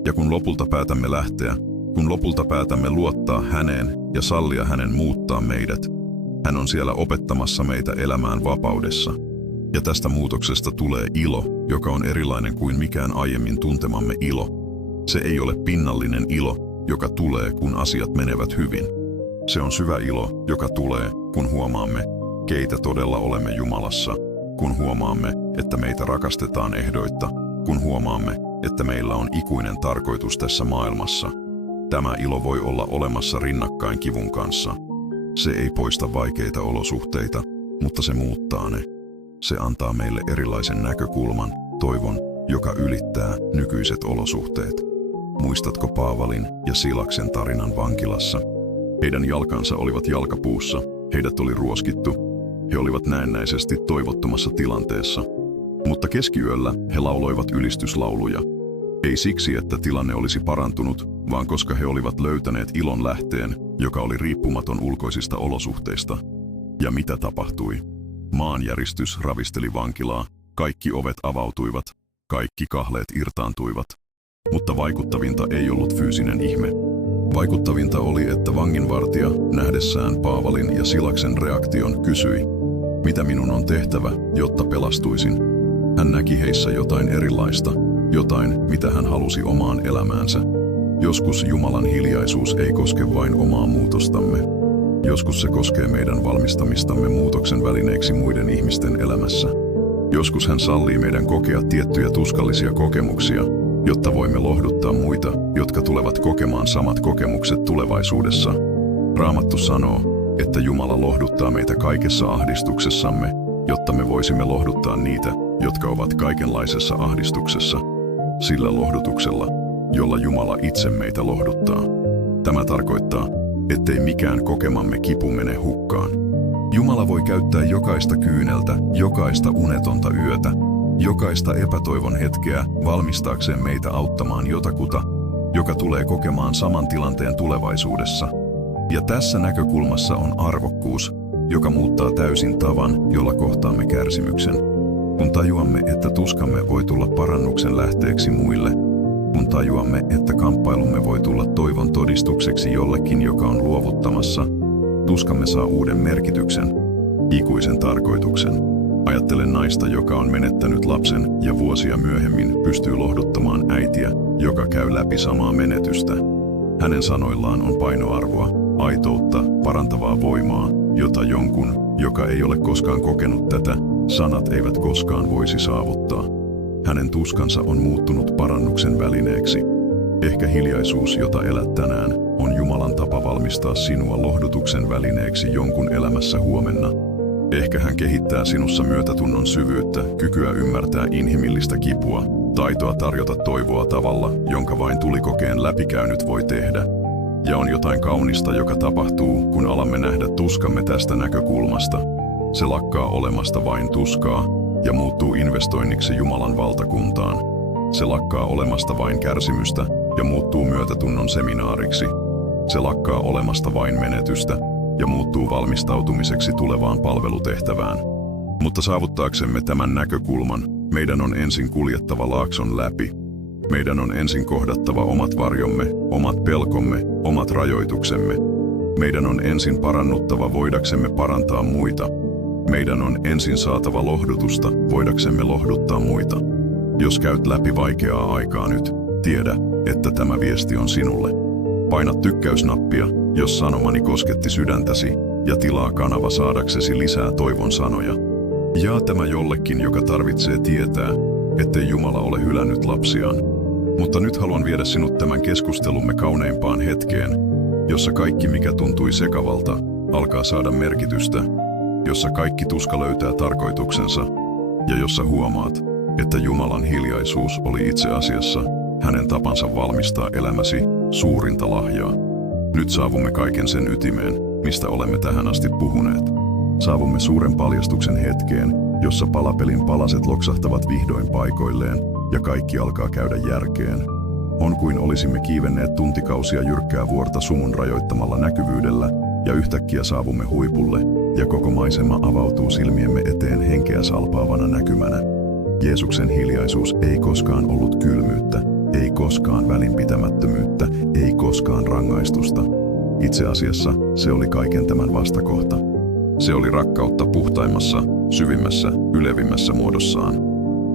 Ja kun lopulta päätämme lähteä, kun lopulta päätämme luottaa häneen ja sallia hänen muuttaa meidät, hän on siellä opettamassa meitä elämään vapaudessa. Ja tästä muutoksesta tulee ilo, joka on erilainen kuin mikään aiemmin tuntemamme ilo. Se ei ole pinnallinen ilo, joka tulee, kun asiat menevät hyvin. Se on syvä ilo, joka tulee, kun huomaamme, keitä todella olemme Jumalassa, kun huomaamme, että meitä rakastetaan ehdoitta, kun huomaamme, että meillä on ikuinen tarkoitus tässä maailmassa. Tämä ilo voi olla olemassa rinnakkain kivun kanssa. Se ei poista vaikeita olosuhteita, mutta se muuttaa ne. Se antaa meille erilaisen näkökulman, toivon, joka ylittää nykyiset olosuhteet. Muistatko Paavalin ja Silaksen tarinan vankilassa? Heidän jalkansa olivat jalkapuussa, heidät oli ruoskittu, he olivat näennäisesti toivottomassa tilanteessa. Mutta keskiyöllä he lauloivat ylistyslauluja. Ei siksi, että tilanne olisi parantunut, vaan koska he olivat löytäneet ilon lähteen, joka oli riippumaton ulkoisista olosuhteista. Ja mitä tapahtui? Maanjäristys ravisteli vankilaa, kaikki ovet avautuivat, kaikki kahleet irtaantuivat. Mutta vaikuttavinta ei ollut fyysinen ihme. Vaikuttavinta oli, että vanginvartija, nähdessään Paavalin ja Silaksen reaktion, kysyi, mitä minun on tehtävä, jotta pelastuisin? Hän näki heissä jotain erilaista, jotain, mitä hän halusi omaan elämäänsä. Joskus Jumalan hiljaisuus ei koske vain omaa muutostamme. Joskus se koskee meidän valmistamistamme muutoksen välineeksi muiden ihmisten elämässä. Joskus hän sallii meidän kokea tiettyjä tuskallisia kokemuksia, jotta voimme lohduttaa muita, jotka tulevat kokemaan samat kokemukset tulevaisuudessa. Raamattu sanoo, että Jumala lohduttaa meitä kaikessa ahdistuksessamme, jotta me voisimme lohduttaa niitä, jotka ovat kaikenlaisessa ahdistuksessa, sillä lohdutuksella, jolla Jumala itse meitä lohduttaa. Tämä tarkoittaa, ettei mikään kokemamme kipu mene hukkaan. Jumala voi käyttää jokaista kyyneltä, jokaista unetonta yötä, jokaista epätoivon hetkeä valmistaakseen meitä auttamaan jotakuta, joka tulee kokemaan saman tilanteen tulevaisuudessa. Ja tässä näkökulmassa on arvokkuus, joka muuttaa täysin tavan, jolla kohtaamme kärsimyksen. Kun tajuamme, että tuskamme voi tulla parannuksen lähteeksi muille, kun tajuamme, että kamppailumme voi tulla toivon todistukseksi jollekin, joka on luovuttamassa, tuskamme saa uuden merkityksen, ikuisen tarkoituksen. Ajattelen naista, joka on menettänyt lapsen ja vuosia myöhemmin pystyy lohduttamaan äitiä, joka käy läpi samaa menetystä. Hänen sanoillaan on painoarvoa, aitoutta, parantavaa voimaa, jota jonkun, joka ei ole koskaan kokenut tätä, sanat eivät koskaan voisi saavuttaa. Hänen tuskansa on muuttunut parannuksen välineeksi. Ehkä hiljaisuus, jota elät tänään, on Jumalan tapa valmistaa sinua lohdutuksen välineeksi jonkun elämässä huomenna. Ehkä hän kehittää sinussa myötätunnon syvyyttä, kykyä ymmärtää inhimillistä kipua, taitoa tarjota toivoa tavalla, jonka vain tulikokeen läpikäynyt voi tehdä. Ja on jotain kaunista, joka tapahtuu, kun alamme nähdä tuskamme tästä näkökulmasta. Se lakkaa olemasta vain tuskaa ja muuttuu investoinniksi Jumalan valtakuntaan. Se lakkaa olemasta vain kärsimystä ja muuttuu myötätunnon seminaariksi. Se lakkaa olemasta vain menetystä ja muuttuu valmistautumiseksi tulevaan palvelutehtävään. Mutta saavuttaaksemme tämän näkökulman, meidän on ensin kuljettava laakson läpi. Meidän on ensin kohdattava omat varjomme, omat pelkomme, omat rajoituksemme. Meidän on ensin parannuttava voidaksemme parantaa muita. Meidän on ensin saatava lohdutusta voidaksemme lohduttaa muita. Jos käyt läpi vaikeaa aikaa nyt, tiedä, että tämä viesti on sinulle. Paina tykkäysnappia, jos sanomani kosketti sydäntäsi, ja tilaa kanava saadaksesi lisää toivon sanoja. Jaa tämä jollekin, joka tarvitsee tietää, ettei Jumala ole hylännyt lapsiaan. Mutta nyt haluan viedä sinut tämän keskustelumme kauneimpaan hetkeen, jossa kaikki mikä tuntui sekavalta alkaa saada merkitystä, jossa kaikki tuska löytää tarkoituksensa ja jossa huomaat, että Jumalan hiljaisuus oli itse asiassa hänen tapansa valmistaa elämäsi suurinta lahjaa. Nyt saavumme kaiken sen ytimeen, mistä olemme tähän asti puhuneet. Saavumme suuren paljastuksen hetkeen, jossa palapelin palaset loksahtavat vihdoin paikoilleen ja kaikki alkaa käydä järkeen. On kuin olisimme kiivenneet tuntikausia jyrkkää vuorta sumun rajoittamalla näkyvyydellä ja yhtäkkiä saavumme huipulle ja koko maisema avautuu silmiemme eteen henkeä salpaavana näkymänä. Jeesuksen hiljaisuus ei koskaan ollut kylmyyttä, ei koskaan välinpitämättömyyttä, ei koskaan rangaistusta. Itse asiassa se oli kaiken tämän vastakohta. Se oli rakkautta puhtaimmassa, syvimmässä, ylevimmässä muodossaan.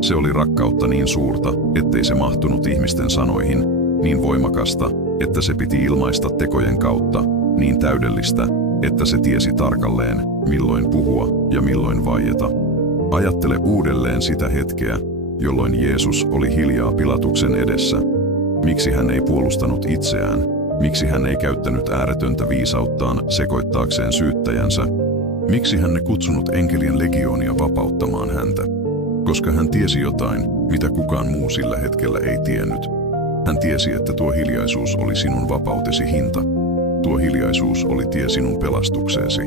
Se oli rakkautta niin suurta, ettei se mahtunut ihmisten sanoihin, niin voimakasta, että se piti ilmaista tekojen kautta, niin täydellistä, että se tiesi tarkalleen, milloin puhua ja milloin vaieta. Ajattele uudelleen sitä hetkeä, jolloin Jeesus oli hiljaa Pilatuksen edessä. Miksi hän ei puolustanut itseään? Miksi hän ei käyttänyt ääretöntä viisauttaan sekoittaakseen syyttäjänsä? Miksi hän ei kutsunut enkelien legioonia vapauttamaan häntä? Koska hän tiesi jotain, mitä kukaan muu sillä hetkellä ei tiennyt. Hän tiesi, että tuo hiljaisuus oli sinun vapautesi hinta. Tuo hiljaisuus oli tie sinun pelastukseesi.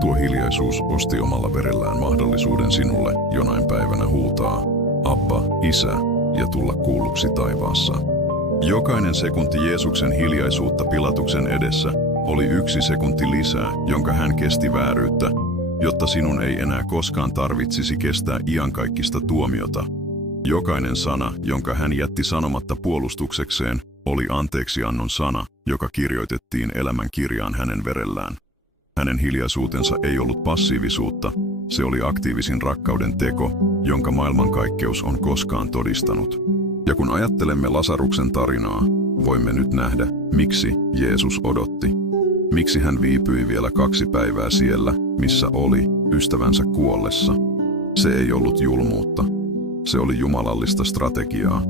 Tuo hiljaisuus osti omalla verellään mahdollisuuden sinulle jonain päivänä huutaa, Abba, Isä, ja tulla kuulluksi taivaassa. Jokainen sekunti Jeesuksen hiljaisuutta Pilatuksen edessä oli 1 sekunti lisää, jonka hän kesti vääryyttä, jotta sinun ei enää koskaan tarvitsisi kestää iankaikkista tuomiota. Jokainen sana, jonka hän jätti sanomatta puolustuksekseen, oli anteeksiannon sana, joka kirjoitettiin elämän kirjaan hänen verellään. Hänen hiljaisuutensa ei ollut passiivisuutta, se oli aktiivisin rakkauden teko, jonka maailmankaikkeus on koskaan todistanut. Ja kun ajattelemme Lasaruksen tarinaa, voimme nyt nähdä, miksi Jeesus odotti. Miksi hän viipyi vielä 2 päivää siellä, missä oli, ystävänsä kuollessa. Se ei ollut julmuutta. Se oli jumalallista strategiaa.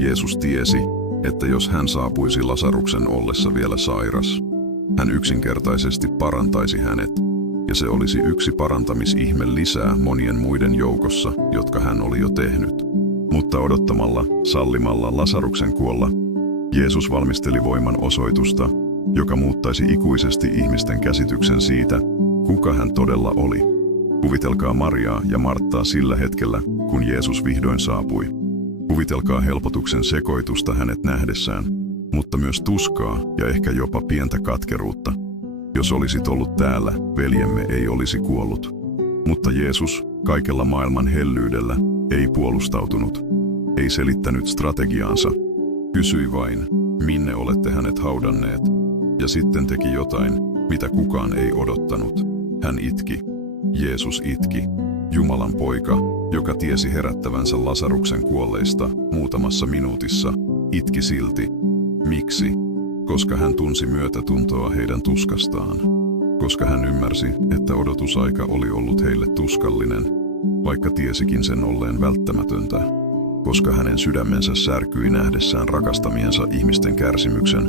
Jeesus tiesi, että jos hän saapuisi Lasaruksen ollessa vielä sairas, Hän yksinkertaisesti parantaisi hänet, ja se olisi yksi parantamisihme lisää monien muiden joukossa, jotka hän oli jo tehnyt. Mutta odottamalla, sallimalla Lasaruksen kuolla, Jeesus valmisteli voiman osoitusta, joka muuttaisi ikuisesti ihmisten käsityksen siitä, kuka hän todella oli. Kuvitelkaa Mariaa ja Marttaa sillä hetkellä, kun Jeesus vihdoin saapui. Kuvitelkaa helpotuksen sekoitusta hänet nähdessään, mutta myös tuskaa ja ehkä jopa pientä katkeruutta. Jos olisit ollut täällä, veljemme ei olisi kuollut. Mutta Jeesus, kaikella maailman hellyydellä, ei puolustautunut, ei selittänyt strategiaansa. Kysyi vain, minne olette hänet haudanneet, ja sitten teki jotain, mitä kukaan ei odottanut. Hän itki. Jeesus itki. Jumalan poika, joka tiesi herättävänsä Lasaruksen kuolleista muutamassa minuutissa, itki silti. Miksi? Koska hän tunsi myötätuntoa heidän tuskastaan. Koska hän ymmärsi, että odotusaika oli ollut heille tuskallinen, vaikka tiesikin sen olleen välttämätöntä. Koska hänen sydämensä särkyi nähdessään rakastamiensa ihmisten kärsimyksen,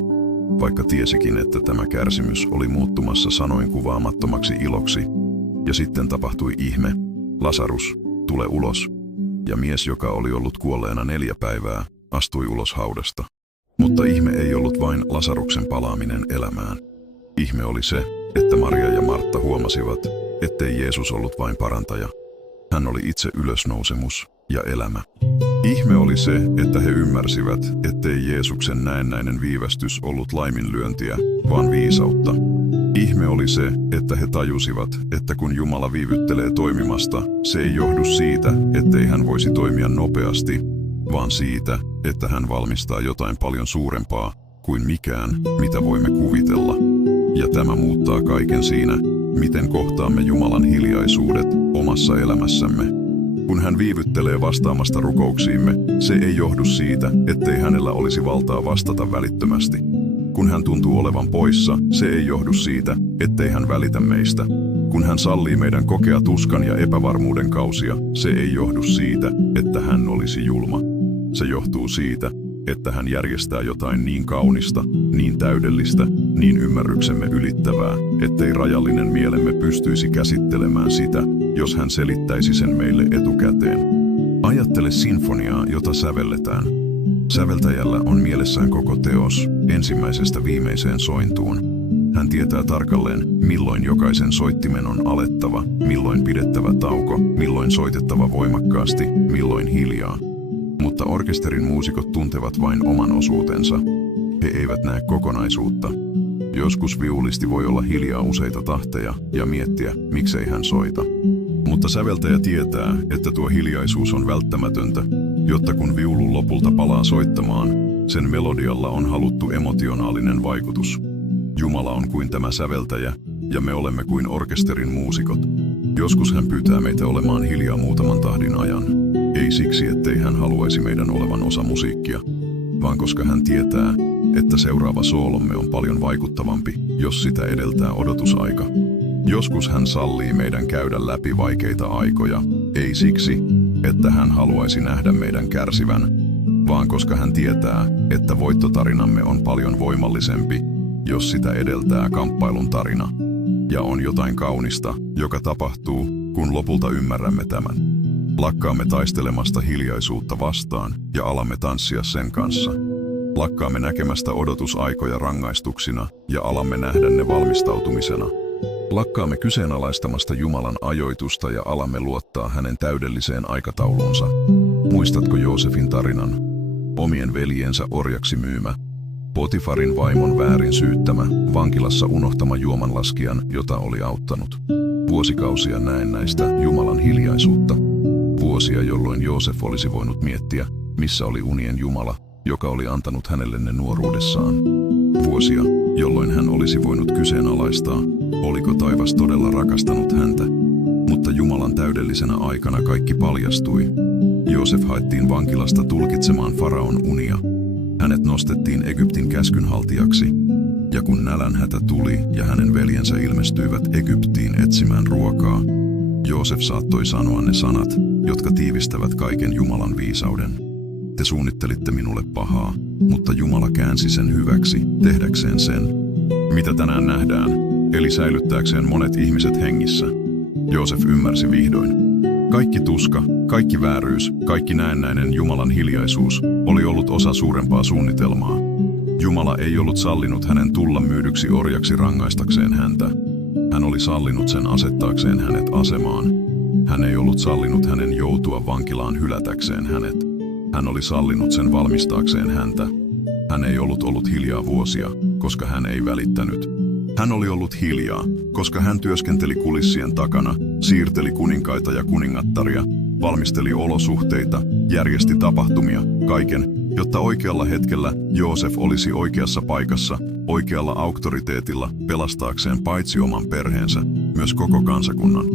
vaikka tiesikin, että tämä kärsimys oli muuttumassa sanoin kuvaamattomaksi iloksi. Ja sitten tapahtui ihme. Lasarus, tule ulos. Ja mies, joka oli ollut kuolleena 4 päivää, astui ulos haudasta. Mutta ihme ei ollut vain Lasaruksen palaaminen elämään. Ihme oli se, että Maria ja Martta huomasivat, ettei Jeesus ollut vain parantaja. Hän oli itse ylösnousemus ja elämä. Ihme oli se, että he ymmärsivät, ettei Jeesuksen näennäinen viivästys ollut laiminlyöntiä, vaan viisautta. Ihme oli se, että he tajusivat, että kun Jumala viivyttelee toimimasta, se ei johdu siitä, ettei hän voisi toimia nopeasti, vaan siitä, että hän valmistaa jotain paljon suurempaa kuin mikään, mitä voimme kuvitella. Ja tämä muuttaa kaiken siinä, miten kohtaamme Jumalan hiljaisuudet omassa elämässämme. Kun hän viivyttelee vastaamasta rukouksiimme, se ei johdu siitä, ettei hänellä olisi valtaa vastata välittömästi. Kun hän tuntuu olevan poissa, se ei johdu siitä, ettei hän välitä meistä. Kun hän sallii meidän kokea tuskan ja epävarmuuden kausia, se ei johdu siitä, että hän olisi julma. Se johtuu siitä, että hän järjestää jotain niin kaunista, niin täydellistä, niin ymmärryksemme ylittävää, ettei rajallinen mielemme pystyisi käsittelemään sitä, jos hän selittäisi sen meille etukäteen. Ajattele sinfoniaa, jota sävelletään. Säveltäjällä on mielessään koko teos, ensimmäisestä viimeiseen sointuun. Hän tietää tarkalleen, milloin jokaisen soittimen on alettava, milloin pidettävä tauko, milloin soitettava voimakkaasti, milloin hiljaa. Mutta orkesterin muusikot tuntevat vain oman osuutensa. He eivät näe kokonaisuutta. Joskus viulisti voi olla hiljaa useita tahteja ja miettiä, miksei hän soita. Mutta säveltäjä tietää, että tuo hiljaisuus on välttämätöntä, jotta kun viulu lopulta palaa soittamaan, sen melodialla on haluttu emotionaalinen vaikutus. Jumala on kuin tämä säveltäjä, ja me olemme kuin orkesterin muusikot. Joskus hän pyytää meitä olemaan hiljaa muutaman tahdin ajan. Ei siksi, ettei hän haluaisi meidän olevan osa musiikkia, vaan koska hän tietää, että seuraava soolomme on paljon vaikuttavampi, jos sitä edeltää odotusaika. Joskus hän sallii meidän käydä läpi vaikeita aikoja, ei siksi, että hän haluaisi nähdä meidän kärsivän, vaan koska hän tietää, että voittotarinamme on paljon voimallisempi, jos sitä edeltää kamppailun tarina. Ja on jotain kaunista, joka tapahtuu, kun lopulta ymmärrämme tämän. Lakkaamme taistelemasta hiljaisuutta vastaan ja alamme tanssia sen kanssa. Lakkaamme näkemästä odotusaikoja rangaistuksina ja alamme nähdä ne valmistautumisena. Lakkaamme kyseenalaistamasta Jumalan ajoitusta ja alamme luottaa hänen täydelliseen aikatauluunsa. Muistatko Joosefin tarinan? Omien veljensä orjaksi myymä, Potifarin vaimon väärin syyttämä, vankilassa unohtama juomanlaskijan, jota oli auttanut. Vuosikausia näennäistä Jumalan hiljaisuutta. Vuosia, jolloin Joosef olisi voinut miettiä, missä oli unien Jumala, joka oli antanut hänelle ne nuoruudessaan. Vuosia, jolloin hän olisi voinut kyseenalaistaa, oliko taivas todella rakastanut häntä. Mutta Jumalan täydellisenä aikana kaikki paljastui. Joosef haettiin vankilasta tulkitsemaan Faraon unia. Hänet nostettiin Egyptin käskynhaltijaksi. Ja kun nälänhätä tuli ja hänen veljensä ilmestyivät Egyptiin etsimään ruokaa, Joosef saattoi sanoa ne sanat, jotka tiivistävät kaiken Jumalan viisauden. Te suunnittelitte minulle pahaa, mutta Jumala käänsi sen hyväksi, tehdäkseen sen, mitä tänään nähdään, eli säilyttääkseen monet ihmiset hengissä. Joosef ymmärsi vihdoin. Kaikki tuska, kaikki vääryys, kaikki näennäinen Jumalan hiljaisuus oli ollut osa suurempaa suunnitelmaa. Jumala ei ollut sallinut hänen tulla myydyksi orjaksi rangaistakseen häntä. Hän oli sallinut sen asettaakseen hänet asemaan. Hän ei ollut sallinut hänen joutua vankilaan hylätäkseen hänet. Hän oli sallinut sen valmistaakseen häntä. Hän ei ollut hiljaa vuosia, koska hän ei välittänyt. Hän oli ollut hiljaa, koska hän työskenteli kulissien takana, siirteli kuninkaita ja kuningattaria, valmisteli olosuhteita, järjesti tapahtumia, kaiken, jotta oikealla hetkellä Joosef olisi oikeassa paikassa, oikealla auktoriteetilla pelastaakseen paitsi oman perheensä, myös koko kansakunnan.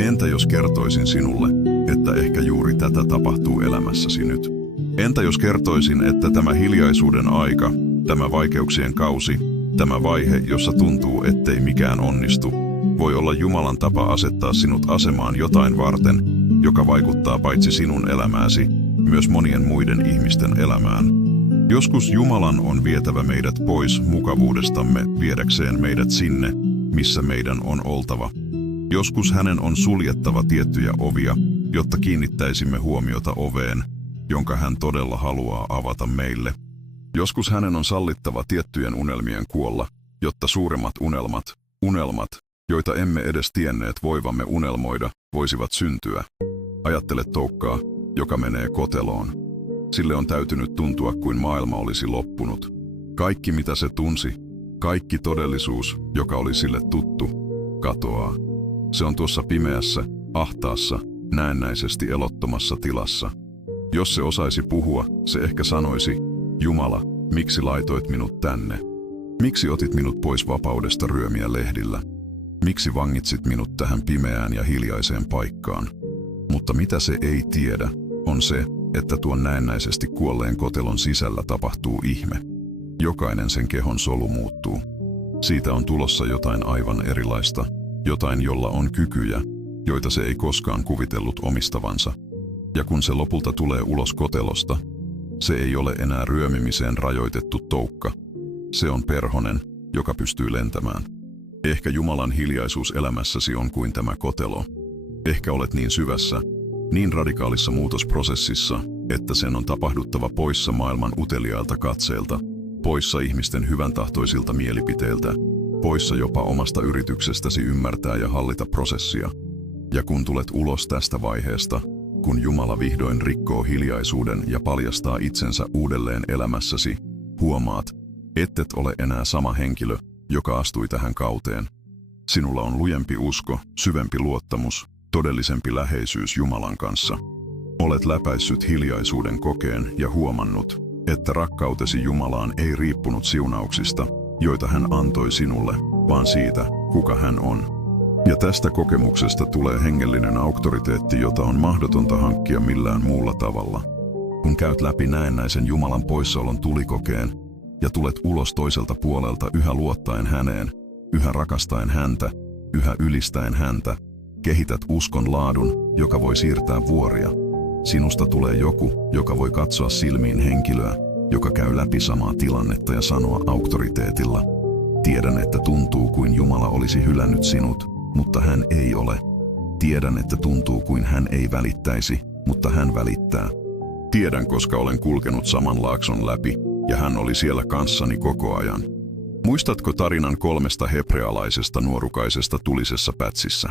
Entä jos kertoisin sinulle, että ehkä juuri tätä tapahtuu elämässäsi nyt? Entä jos kertoisin, että tämä hiljaisuuden aika, tämä vaikeuksien kausi, tämä vaihe, jossa tuntuu, ettei mikään onnistu, voi olla Jumalan tapa asettaa sinut asemaan jotain varten, joka vaikuttaa paitsi sinun elämääsi, myös monien muiden ihmisten elämään. Joskus Jumalan on vietävä meidät pois mukavuudestamme viedäkseen meidät sinne, missä meidän on oltava. Joskus hänen on suljettava tiettyjä ovia, jotta kiinnittäisimme huomiota oveen, jonka hän todella haluaa avata meille. Joskus hänen on sallittava tiettyjen unelmien kuolla, jotta suuremmat unelmat, joita emme edes tienneet voivamme unelmoida, voisivat syntyä. Ajattele toukkaa, joka menee koteloon. Sille on täytynyt tuntua kuin maailma olisi loppunut. Kaikki mitä se tunsi, kaikki todellisuus, joka oli sille tuttu, katoaa. Se on tuossa pimeässä, ahtaassa, näennäisesti elottomassa tilassa. Jos se osaisi puhua, se ehkä sanoisi, Jumala, miksi laitoit minut tänne? Miksi otit minut pois vapaudesta ryömiä lehdillä? Miksi vangitsit minut tähän pimeään ja hiljaiseen paikkaan? Mutta mitä se ei tiedä, on se, että tuon näennäisesti kuolleen kotelon sisällä tapahtuu ihme. Jokainen sen kehon solu muuttuu. Siitä on tulossa jotain aivan erilaista, jotain jolla on kykyjä, joita se ei koskaan kuvitellut omistavansa. Ja kun se lopulta tulee ulos kotelosta, se ei ole enää ryömimiseen rajoitettu toukka. Se on perhonen, joka pystyy lentämään. Ehkä Jumalan hiljaisuus elämässäsi on kuin tämä kotelo. Ehkä olet niin syvässä, niin radikaalissa muutosprosessissa, että sen on tapahduttava poissa maailman uteliailta katseilta, poissa ihmisten hyväntahtoisilta mielipiteiltä, poissa jopa omasta yrityksestäsi ymmärtää ja hallita prosessia. Ja kun tulet ulos tästä vaiheesta, kun Jumala vihdoin rikkoo hiljaisuuden ja paljastaa itsensä uudelleen elämässäsi, huomaat, ettet ole enää sama henkilö, joka astui tähän kauteen. Sinulla on lujempi usko, syvempi luottamus, todellisempi läheisyys Jumalan kanssa. Olet läpäissyt hiljaisuuden kokeen ja huomannut, että rakkautesi Jumalaan ei riippunut siunauksista, joita hän antoi sinulle, vaan siitä, kuka hän on. Ja tästä kokemuksesta tulee hengellinen auktoriteetti, jota on mahdotonta hankkia millään muulla tavalla. Kun käyt läpi näennäisen Jumalan poissaolon tulikokeen ja tulet ulos toiselta puolelta yhä luottaen häneen, yhä rakastaen häntä, yhä ylistäen häntä, kehität uskon laadun, joka voi siirtää vuoria. Sinusta tulee joku, joka voi katsoa silmiin henkilöä, joka käy läpi samaa tilannetta ja sanoa auktoriteetilla, tiedän, että tuntuu kuin Jumala olisi hylännyt sinut, mutta hän ei ole. Tiedän, että tuntuu kuin hän ei välittäisi, mutta hän välittää. Tiedän, koska olen kulkenut saman laakson läpi, ja hän oli siellä kanssani koko ajan. Muistatko tarinan 3 hebrealaisesta nuorukaisesta tulisessa pätsissä?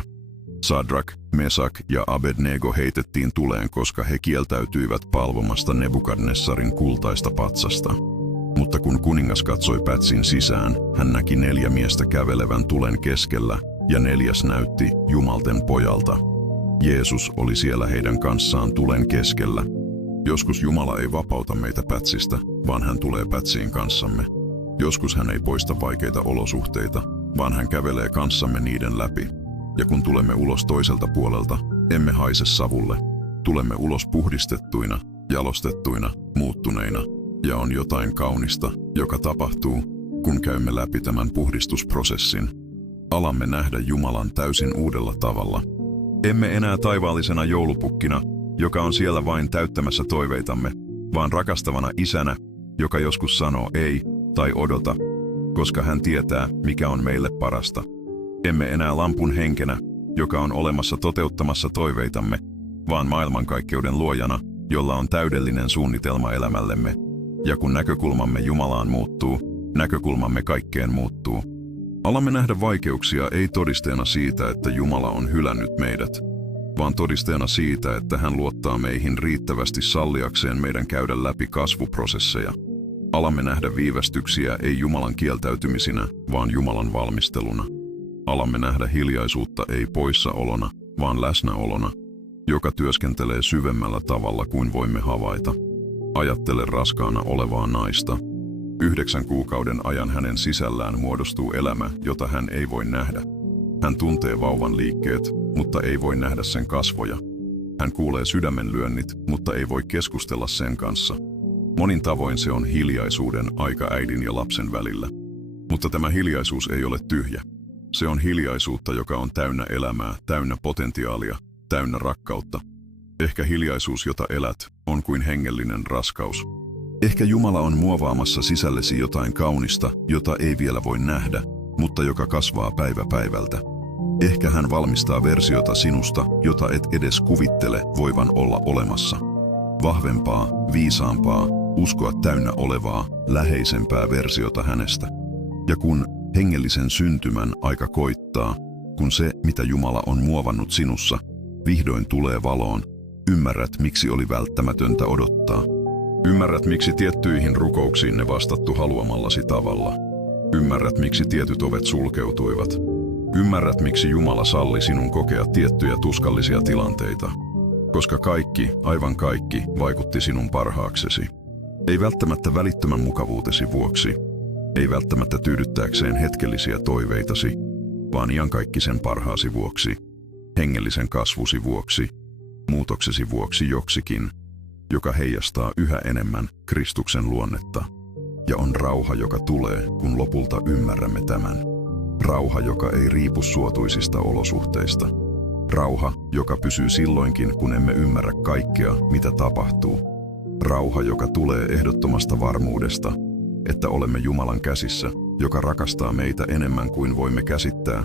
Sadrak, Mesak ja Abednego heitettiin tuleen, koska he kieltäytyivät palvomasta Nebukadnessarin kultaista patsasta. Mutta kun kuningas katsoi pätsin sisään, hän näki 4 miestä kävelevän tulen keskellä, ja 4. näytti Jumalten pojalta. Jeesus oli siellä heidän kanssaan tulen keskellä. Joskus Jumala ei vapauta meitä pätsistä, vaan hän tulee pätsiin kanssamme. Joskus hän ei poista vaikeita olosuhteita, vaan hän kävelee kanssamme niiden läpi. Ja kun tulemme ulos toiselta puolelta, emme haise savulle. Tulemme ulos puhdistettuina, jalostettuina, muuttuneina, ja on jotain kaunista, joka tapahtuu, kun käymme läpi tämän puhdistusprosessin. Alamme nähdä Jumalan täysin uudella tavalla. Emme enää taivaallisena joulupukkina, joka on siellä vain täyttämässä toiveitamme, vaan rakastavana isänä, joka joskus sanoo ei tai odota. koska hän tietää, mikä on meille parasta. Emme enää lampun henkenä, joka on olemassa toteuttamassa toiveitamme, vaan maailmankaikkeuden luojana, jolla on täydellinen suunnitelma elämällemme. Ja kun näkökulmamme Jumalaan muuttuu, näkökulmamme kaikkeen muuttuu. Alamme nähdä vaikeuksia ei todisteena siitä, että Jumala on hylännyt meidät, vaan todisteena siitä, että hän luottaa meihin riittävästi salliakseen meidän käydä läpi kasvuprosesseja. Alamme nähdä viivästyksiä ei Jumalan kieltäytymisinä, vaan Jumalan valmisteluna. Alamme nähdä hiljaisuutta ei poissaolona, vaan läsnäolona, joka työskentelee syvemmällä tavalla kuin voimme havaita. Ajattele raskaana olevaa naista. 9 kuukauden ajan hänen sisällään muodostuu elämä, jota hän ei voi nähdä. Hän tuntee vauvan liikkeet, mutta ei voi nähdä sen kasvoja. Hän kuulee sydämenlyönnit, mutta ei voi keskustella sen kanssa. Monin tavoin se on hiljaisuuden aika äidin ja lapsen välillä. Mutta tämä hiljaisuus ei ole tyhjä. Se on hiljaisuutta, joka on täynnä elämää, täynnä potentiaalia, täynnä rakkautta. Ehkä hiljaisuus, jota elät, on kuin hengellinen raskaus. Ehkä Jumala on muovaamassa sisällesi jotain kaunista, jota ei vielä voi nähdä, mutta joka kasvaa päivä päivältä. Ehkä hän valmistaa versiota sinusta, jota et edes kuvittele voivan olla olemassa. Vahvempaa, viisaampaa, uskoa täynnä olevaa, läheisempää versiota hänestä. Ja kun hengellisen syntymän aika koittaa, kun se, mitä Jumala on muovannut sinussa, vihdoin tulee valoon, ymmärrät, miksi oli välttämätöntä odottaa. Ymmärrät, miksi tiettyihin rukouksiin ne vastattu haluamallasi tavalla. Ymmärrät, miksi tietyt ovet sulkeutuivat. Ymmärrät, miksi Jumala salli sinun kokea tiettyjä tuskallisia tilanteita. Koska kaikki, aivan kaikki, vaikutti sinun parhaaksesi. Ei välttämättä välittömän mukavuutesi vuoksi. Ei välttämättä tyydyttääkseen hetkellisiä toiveitasi, vaan iankaikkisen parhaasi vuoksi. Hengellisen kasvusi vuoksi. Muutoksesi vuoksi joksikin, joka heijastaa yhä enemmän Kristuksen luonnetta. Ja on rauha, joka tulee, kun lopulta ymmärrämme tämän. Rauha, joka ei riipu suotuisista olosuhteista. Rauha, joka pysyy silloinkin, kun emme ymmärrä kaikkea, mitä tapahtuu. Rauha, joka tulee ehdottomasta varmuudesta, että olemme Jumalan käsissä, joka rakastaa meitä enemmän kuin voimme käsittää,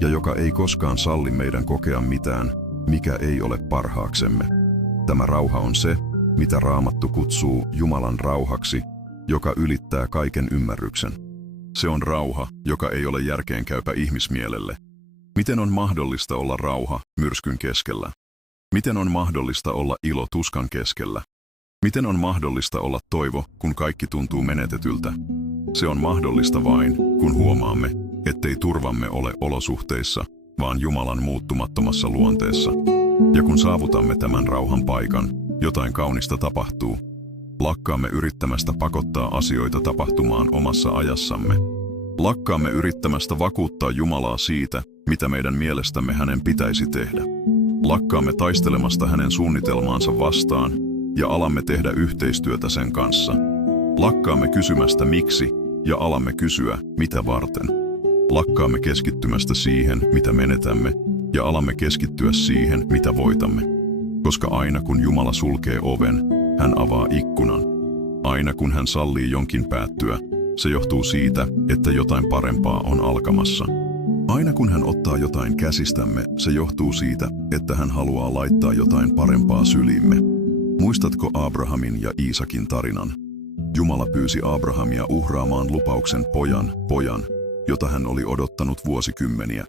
ja joka ei koskaan salli meidän kokea mitään, mikä ei ole parhaaksemme. Tämä rauha on se, mitä Raamattu kutsuu Jumalan rauhaksi, joka ylittää kaiken ymmärryksen. Se on rauha, joka ei ole järkeenkäypä ihmismielelle. Miten on mahdollista olla rauha myrskyn keskellä? Miten on mahdollista olla ilo tuskan keskellä? Miten on mahdollista olla toivo, kun kaikki tuntuu menetetyltä? Se on mahdollista vain, kun huomaamme, ettei turvamme ole olosuhteissa, vaan Jumalan muuttumattomassa luonteessa. Ja kun saavutamme tämän rauhan paikan, jotain kaunista tapahtuu. Lakkaamme yrittämästä pakottaa asioita tapahtumaan omassa ajassamme. Lakkaamme yrittämästä vakuuttaa Jumalaa siitä, mitä meidän mielestämme hänen pitäisi tehdä. Lakkaamme taistelemasta hänen suunnitelmaansa vastaan ja alamme tehdä yhteistyötä sen kanssa. Lakkaamme kysymästä miksi ja alamme kysyä mitä varten. Lakkaamme keskittymästä siihen, mitä menetämme ja alamme keskittyä siihen, mitä voitamme. Koska aina kun Jumala sulkee oven, hän avaa ikkunan. Aina kun hän sallii jonkin päättyä, se johtuu siitä, että jotain parempaa on alkamassa. Aina kun hän ottaa jotain käsistämme, se johtuu siitä, että hän haluaa laittaa jotain parempaa syliimme. Muistatko Abrahamin ja Iisakin tarinan? Jumala pyysi Abrahamia uhraamaan lupauksen pojan, jota hän oli odottanut vuosikymmeniä.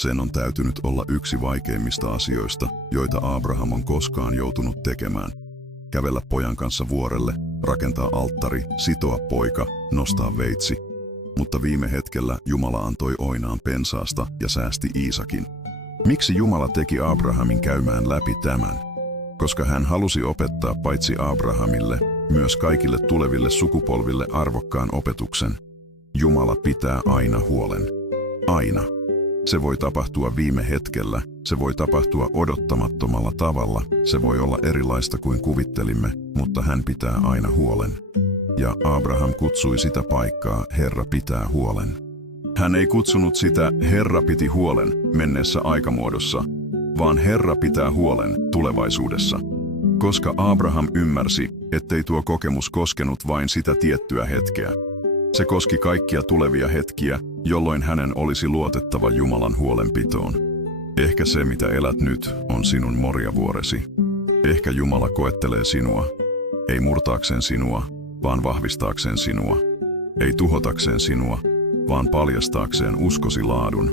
Sen on täytynyt olla yksi vaikeimmista asioista, joita Abraham on koskaan joutunut tekemään. Kävellä pojan kanssa vuorelle, rakentaa alttari, sitoa poika, nostaa veitsi. Mutta viime hetkellä Jumala antoi oinaan pensaasta ja säästi Iisakin. Miksi Jumala teki Abrahamin käymään läpi tämän? Koska hän halusi opettaa paitsi Abrahamille, myös kaikille tuleville sukupolville arvokkaan opetuksen. Jumala pitää aina huolen. Aina. Se voi tapahtua viime hetkellä, se voi tapahtua odottamattomalla tavalla, se voi olla erilaista kuin kuvittelimme, mutta hän pitää aina huolen. Ja Abraham kutsui sitä paikkaa Herra pitää huolen. Hän ei kutsunut sitä Herra piti huolen menneessä aikamuodossa, vaan Herra pitää huolen tulevaisuudessa. Koska Abraham ymmärsi, ettei tuo kokemus koskenut vain sitä tiettyä hetkeä. Se koski kaikkia tulevia hetkiä, jolloin hänen olisi luotettava Jumalan huolenpitoon. Ehkä se, mitä elät nyt, on sinun morjavuoresi. Ehkä Jumala koettelee sinua, ei murtaakseen sinua, vaan vahvistaakseen sinua. Ei tuhotakseen sinua, vaan paljastaakseen uskosi laadun.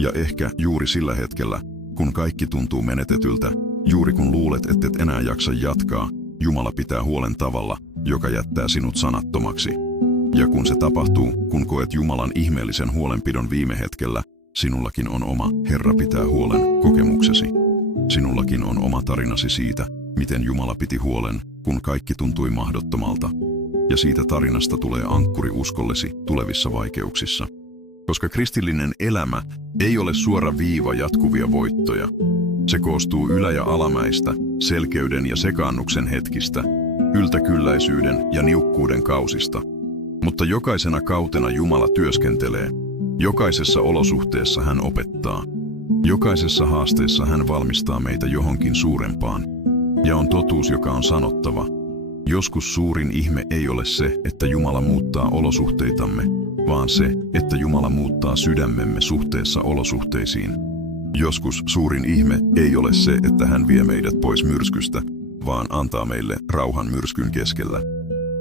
Ja ehkä juuri sillä hetkellä, kun kaikki tuntuu menetetyltä, juuri kun luulet, ettet enää jaksa jatkaa, Jumala pitää huolen tavalla, joka jättää sinut sanattomaksi. Ja kun se tapahtuu, kun koet Jumalan ihmeellisen huolenpidon viime hetkellä, sinullakin on oma Herra pitää huolen kokemuksesi. Sinullakin on oma tarinasi siitä, miten Jumala piti huolen, kun kaikki tuntui mahdottomalta. Ja siitä tarinasta tulee ankkuri uskollesi tulevissa vaikeuksissa. Koska kristillinen elämä ei ole suora viiva jatkuvia voittoja. Se koostuu ylä- ja alamäistä, selkeyden ja sekaannuksen hetkistä, yltäkylläisyyden ja niukkuuden kausista. Mutta jokaisena kautena Jumala työskentelee. Jokaisessa olosuhteessa hän opettaa. Jokaisessa haasteessa hän valmistaa meitä johonkin suurempaan. Ja on totuus, joka on sanottava. Joskus suurin ihme ei ole se, että Jumala muuttaa olosuhteitamme, vaan se, että Jumala muuttaa sydämemme suhteessa olosuhteisiin. Joskus suurin ihme ei ole se, että hän vie meidät pois myrskystä, vaan antaa meille rauhan myrskyn keskellä.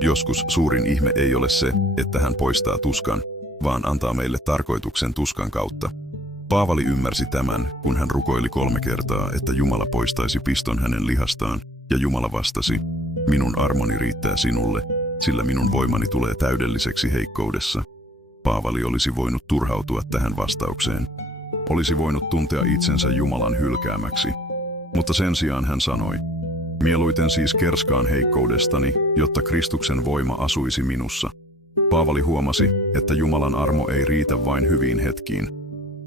Joskus suurin ihme ei ole se, että hän poistaa tuskan, vaan antaa meille tarkoituksen tuskan kautta. Paavali ymmärsi tämän, kun hän rukoili 3 kertaa, että Jumala poistaisi piston hänen lihastaan, ja Jumala vastasi, minun armoni riittää sinulle, sillä minun voimani tulee täydelliseksi heikkoudessa. Paavali olisi voinut turhautua tähän vastaukseen. Olisi voinut tuntea itsensä Jumalan hylkäämäksi. Mutta sen sijaan hän sanoi, mieluiten siis kerskaan heikkoudestani, jotta Kristuksen voima asuisi minussa. Paavali huomasi, että Jumalan armo ei riitä vain hyviin hetkiin.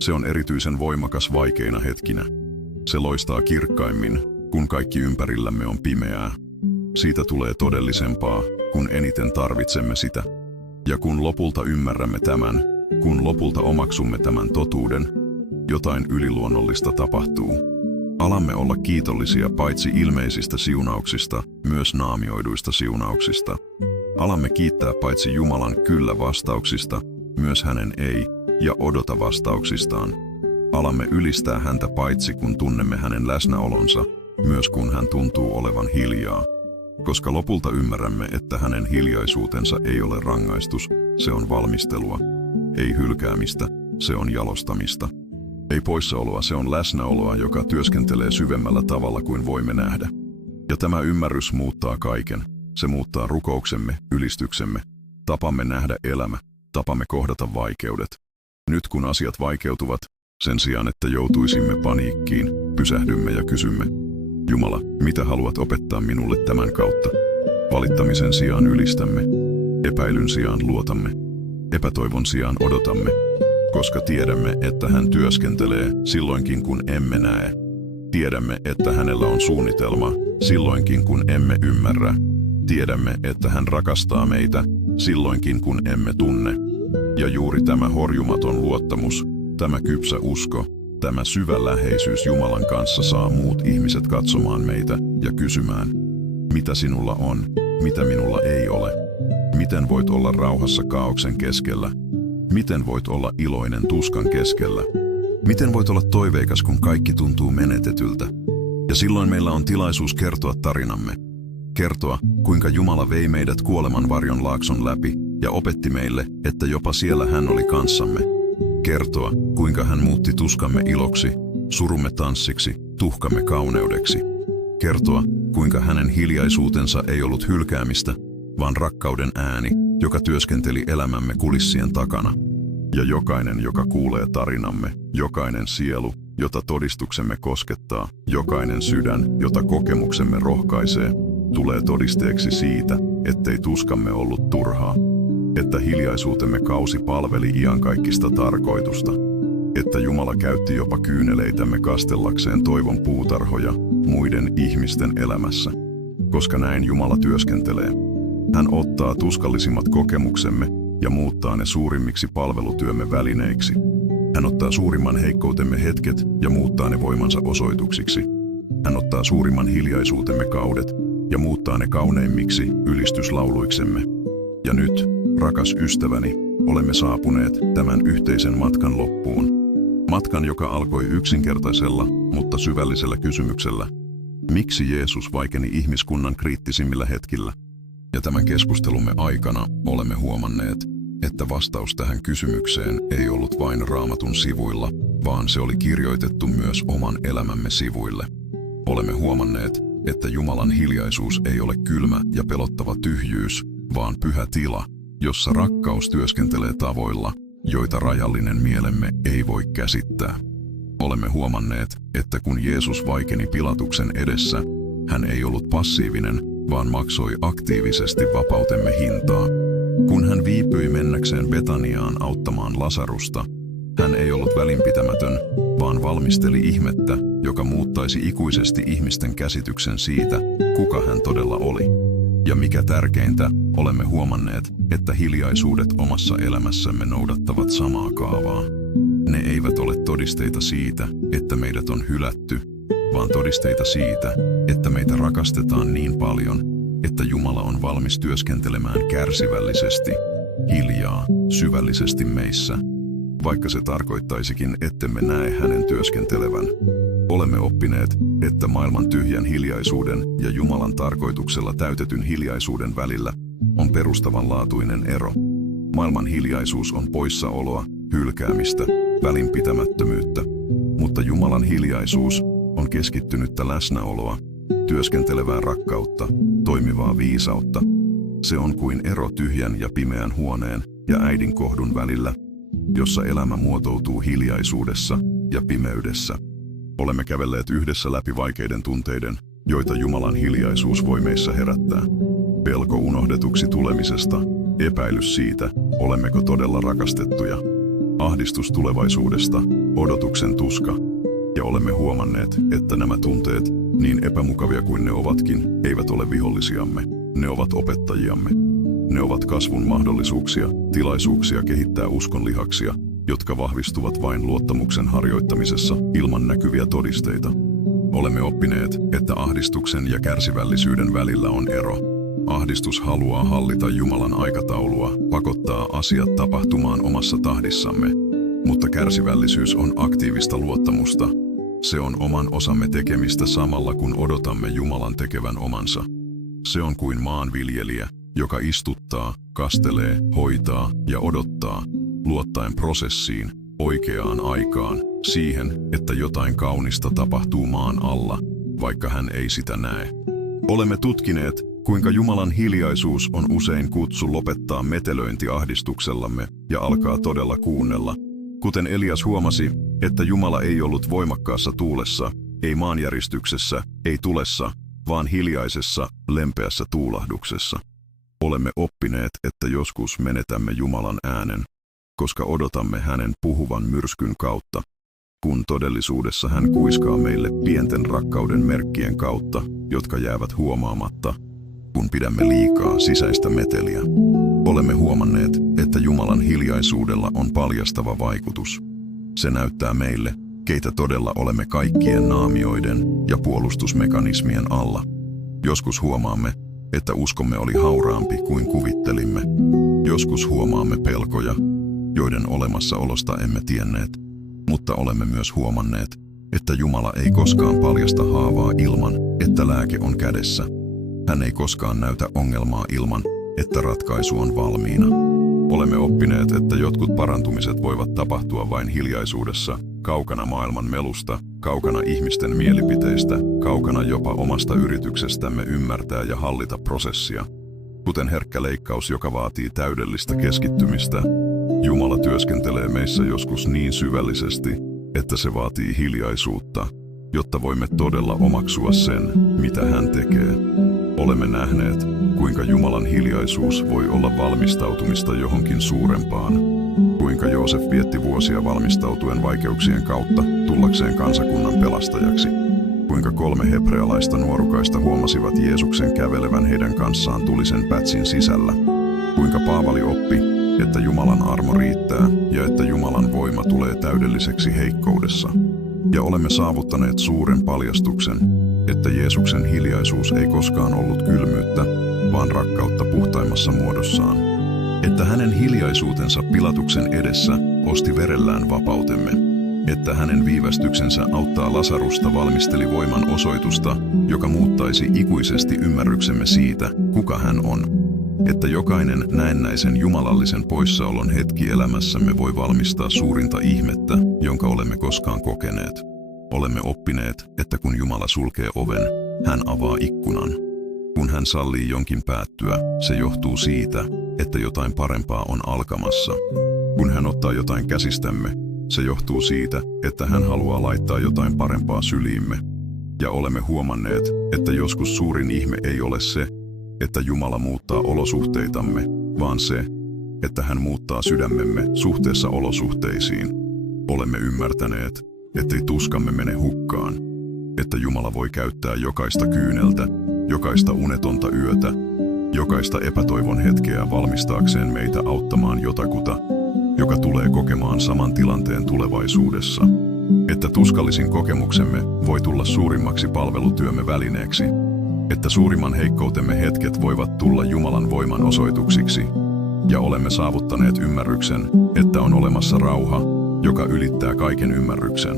Se on erityisen voimakas vaikeina hetkinä. Se loistaa kirkkaimmin, kun kaikki ympärillämme on pimeää. Siitä tulee todellisempaa, kun eniten tarvitsemme sitä. Ja kun lopulta ymmärrämme tämän, kun lopulta omaksumme tämän totuuden, jotain yliluonnollista tapahtuu. Alamme olla kiitollisia paitsi ilmeisistä siunauksista, myös naamioiduista siunauksista. Alamme kiittää paitsi Jumalan kyllä-vastauksista, myös hänen ei- ja odota-vastauksistaan. Alamme ylistää häntä paitsi kun tunnemme hänen läsnäolonsa, myös kun hän tuntuu olevan hiljaa. Koska lopulta ymmärrämme, että hänen hiljaisuutensa ei ole rangaistus, se on valmistelua. Ei hylkäämistä, se on jalostamista. Ei poissaoloa, se on läsnäoloa, joka työskentelee syvemmällä tavalla kuin voimme nähdä. Ja tämä ymmärrys muuttaa kaiken. Se muuttaa rukouksemme, ylistyksemme, tapamme nähdä elämä, tapamme kohdata vaikeudet. Nyt kun asiat vaikeutuvat, sen sijaan että joutuisimme paniikkiin, pysähdymme ja kysymme, Jumala, mitä haluat opettaa minulle tämän kautta? Valittamisen sijaan ylistämme, epäilyn sijaan luotamme, epätoivon sijaan odotamme, koska tiedämme, että hän työskentelee silloinkin kun emme näe. Tiedämme, että hänellä on suunnitelma silloinkin kun emme ymmärrä. Tiedämme, että hän rakastaa meitä silloinkin kun emme tunne. Ja juuri tämä horjumaton luottamus, tämä kypsä usko, tämä syvä läheisyys Jumalan kanssa saa muut ihmiset katsomaan meitä ja kysymään, mitä sinulla on, mitä minulla ei ole. Miten voit olla rauhassa kaaoksen keskellä? Miten voit olla iloinen tuskan keskellä? Miten voit olla toiveikas, kun kaikki tuntuu menetetyltä? Ja silloin meillä on tilaisuus kertoa tarinamme. Kertoa, kuinka Jumala vei meidät kuoleman varjon laakson läpi ja opetti meille, että jopa siellä hän oli kanssamme. Kertoa, kuinka hän muutti tuskamme iloksi, surumme tanssiksi, tuhkamme kauneudeksi. Kertoa, kuinka hänen hiljaisuutensa ei ollut hylkäämistä, vaan rakkauden ääni, joka työskenteli elämämme kulissien takana. Ja jokainen, joka kuulee tarinamme, jokainen sielu, jota todistuksemme koskettaa, jokainen sydän, jota kokemuksemme rohkaisee, tulee todisteeksi siitä, ettei tuskamme ollut turhaa, että hiljaisuutemme kausi palveli iankaikkista tarkoitusta, että Jumala käytti jopa kyyneleitämme kastellakseen toivon puutarhoja muiden ihmisten elämässä, koska näin Jumala työskentelee. Hän ottaa tuskallisimmat kokemuksemme ja muuttaa ne suurimmiksi palvelutyömme välineiksi. Hän ottaa suurimman heikkoutemme hetket ja muuttaa ne voimansa osoituksiksi. Hän ottaa suurimman hiljaisuutemme kaudet ja muuttaa ne kauneimmiksi ylistyslauluiksemme. Ja nyt, rakas ystäväni, olemme saapuneet tämän yhteisen matkan loppuun. Matkan, joka alkoi yksinkertaisella, mutta syvällisellä kysymyksellä. Miksi Jeesus vaikeni ihmiskunnan kriittisimmillä hetkillä? Ja tämän keskustelumme aikana olemme huomanneet, että vastaus tähän kysymykseen ei ollut vain Raamatun sivuilla, vaan se oli kirjoitettu myös oman elämämme sivuille. Olemme huomanneet, että Jumalan hiljaisuus ei ole kylmä ja pelottava tyhjyys, vaan pyhä tila, jossa rakkaus työskentelee tavoilla, joita rajallinen mielemme ei voi käsittää. Olemme huomanneet, että kun Jeesus vaikeni Pilatuksen edessä, hän ei ollut passiivinen, vaan maksoi aktiivisesti vapautemme hintaa. Kun hän viipyi mennäkseen Betaniaan auttamaan Lasarusta, hän ei ollut välinpitämätön, vaan valmisteli ihmettä, joka muuttaisi ikuisesti ihmisten käsityksen siitä, kuka hän todella oli. Ja mikä tärkeintä, olemme huomanneet, että hiljaisuudet omassa elämässämme noudattavat samaa kaavaa. Ne eivät ole todisteita siitä, että meidät on hylätty, vaan todisteita siitä, että meitä rakastetaan niin paljon, että Jumala on valmis työskentelemään kärsivällisesti, hiljaa, syvällisesti meissä, vaikka se tarkoittaisikin, ettemme näe hänen työskentelevän. Olemme oppineet, että maailman tyhjän hiljaisuuden ja Jumalan tarkoituksella täytetyn hiljaisuuden välillä on perustavanlaatuinen ero. Maailman hiljaisuus on poissaoloa, hylkäämistä, välinpitämättömyyttä, mutta Jumalan hiljaisuus on keskittynyttä läsnäoloa, työskentelevää rakkautta, toimivaa viisautta. Se on kuin ero tyhjän ja pimeän huoneen ja äidin kohdun välillä, jossa elämä muotoutuu hiljaisuudessa ja pimeydessä. Olemme kävelleet yhdessä läpi vaikeiden tunteiden, joita Jumalan hiljaisuus voi meissä herättää. Pelko unohdetuksi tulemisesta, epäilys siitä, olemmeko todella rakastettuja, ahdistus tulevaisuudesta, odotuksen tuska, ja olemme huomanneet, että nämä tunteet, niin epämukavia kuin ne ovatkin, eivät ole vihollisiamme. Ne ovat opettajiamme. Ne ovat kasvun mahdollisuuksia, tilaisuuksia kehittää uskonlihaksia, jotka vahvistuvat vain luottamuksen harjoittamisessa ilman näkyviä todisteita. Olemme oppineet, että ahdistuksen ja kärsivällisyyden välillä on ero. Ahdistus haluaa hallita Jumalan aikataulua, pakottaa asiat tapahtumaan omassa tahdissamme, mutta kärsivällisyys on aktiivista luottamusta. Se on oman osamme tekemistä samalla kun odotamme Jumalan tekevän omansa. Se on kuin maanviljelijä, joka istuttaa, kastelee, hoitaa ja odottaa, luottaen prosessiin, oikeaan aikaan, siihen, että jotain kaunista tapahtuu maan alla, vaikka hän ei sitä näe. Olemme tutkineet, kuinka Jumalan hiljaisuus on usein kutsu lopettaa metelöinti ahdistuksellamme ja alkaa todella kuunnella. Kuten Elias huomasi, että Jumala ei ollut voimakkaassa tuulessa, ei maanjäristyksessä, ei tulessa, vaan hiljaisessa, lempeässä tuulahduksessa. Olemme oppineet, että joskus menetämme Jumalan äänen, koska odotamme hänen puhuvan myrskyn kautta, kun todellisuudessa hän kuiskaa meille pienten rakkauden merkkien kautta, jotka jäävät huomaamatta, kun pidämme liikaa sisäistä meteliä. Olemme huomanneet, että Jumalan hiljaisuudella on paljastava vaikutus. Se näyttää meille, keitä todella olemme kaikkien naamioiden ja puolustusmekanismien alla. Joskus huomaamme, että uskomme oli hauraampi kuin kuvittelimme. Joskus huomaamme pelkoja, joiden olemassaolosta emme tienneet, mutta olemme myös huomanneet, että Jumala ei koskaan paljasta haavaa ilman, että lääke on kädessä. Hän ei koskaan näytä ongelmaa ilman, että ratkaisu on valmiina. Olemme oppineet, että jotkut parantumiset voivat tapahtua vain hiljaisuudessa, kaukana maailman melusta, kaukana ihmisten mielipiteistä, kaukana jopa omasta yrityksestämme ymmärtää ja hallita prosessia. Kuten herkkä leikkaus, joka vaatii täydellistä keskittymistä, Jumala työskentelee meissä joskus niin syvällisesti, että se vaatii hiljaisuutta, jotta voimme todella omaksua sen, mitä hän tekee. Olemme nähneet, kuinka Jumalan hiljaisuus voi olla valmistautumista johonkin suurempaan, kuinka Joosef vietti vuosia valmistautuen vaikeuksien kautta tullakseen kansakunnan pelastajaksi, kuinka 3 hebrealaista nuorukaista huomasivat Jeesuksen kävelevän heidän kanssaan tulisen pätsin sisällä, kuinka Paavali oppi, että Jumalan armo riittää ja että Jumalan voima tulee täydelliseksi heikkoudessa. Ja olemme saavuttaneet suuren paljastuksen, että Jeesuksen hiljaisuus ei koskaan ollut kylmyyttä, vaan rakkautta puhtaimmassa muodossaan. että hänen hiljaisuutensa Pilatuksen edessä osti verellään vapautemme, että hänen viivästyksensä auttaa Lasarusta valmisteli voiman osoitusta, joka muuttaisi ikuisesti ymmärryksemme siitä, kuka hän on, että jokainen näennäisen jumalallisen poissaolon hetki elämässämme voi valmistaa suurinta ihmettä, jonka olemme koskaan kokeneet. Olemme oppineet, että kun Jumala sulkee oven, hän avaa ikkunan. Kun hän sallii jonkin päättyä, se johtuu siitä, että jotain parempaa on alkamassa. Kun hän ottaa jotain käsistämme, se johtuu siitä, että hän haluaa laittaa jotain parempaa syliimme. Ja olemme huomanneet, että joskus suurin ihme ei ole se, että Jumala muuttaa olosuhteitamme, vaan se, että hän muuttaa sydämemme suhteessa olosuhteisiin. Olemme ymmärtäneet, ettei tuskamme mene hukkaan, että Jumala voi käyttää jokaista kyyneltä, jokaista unetonta yötä, jokaista epätoivon hetkeä valmistaakseen meitä auttamaan jotakuta, joka tulee kokemaan saman tilanteen tulevaisuudessa. Että tuskallisin kokemuksemme voi tulla suurimmaksi palvelutyömme välineeksi, että suurimman heikkoutemme hetket voivat tulla Jumalan voiman osoituksiksi, ja olemme saavuttaneet ymmärryksen, että on olemassa rauha, joka ylittää kaiken ymmärryksen.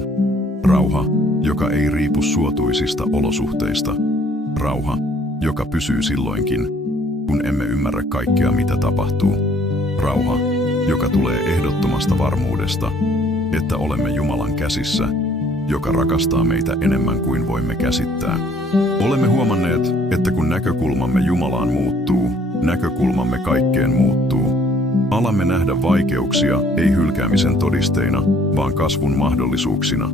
Rauha, joka ei riipu suotuisista olosuhteista. Rauha, joka pysyy silloinkin, kun emme ymmärrä kaikkea, mitä tapahtuu. Rauha, joka tulee ehdottomasta varmuudesta, että olemme Jumalan käsissä, joka rakastaa meitä enemmän kuin voimme käsittää. Olemme huomanneet, että kun näkökulmamme Jumalaan muuttuu, näkökulmamme kaikkeen muuttuu. Alamme nähdä vaikeuksia ei hylkäämisen todisteina, vaan kasvun mahdollisuuksina.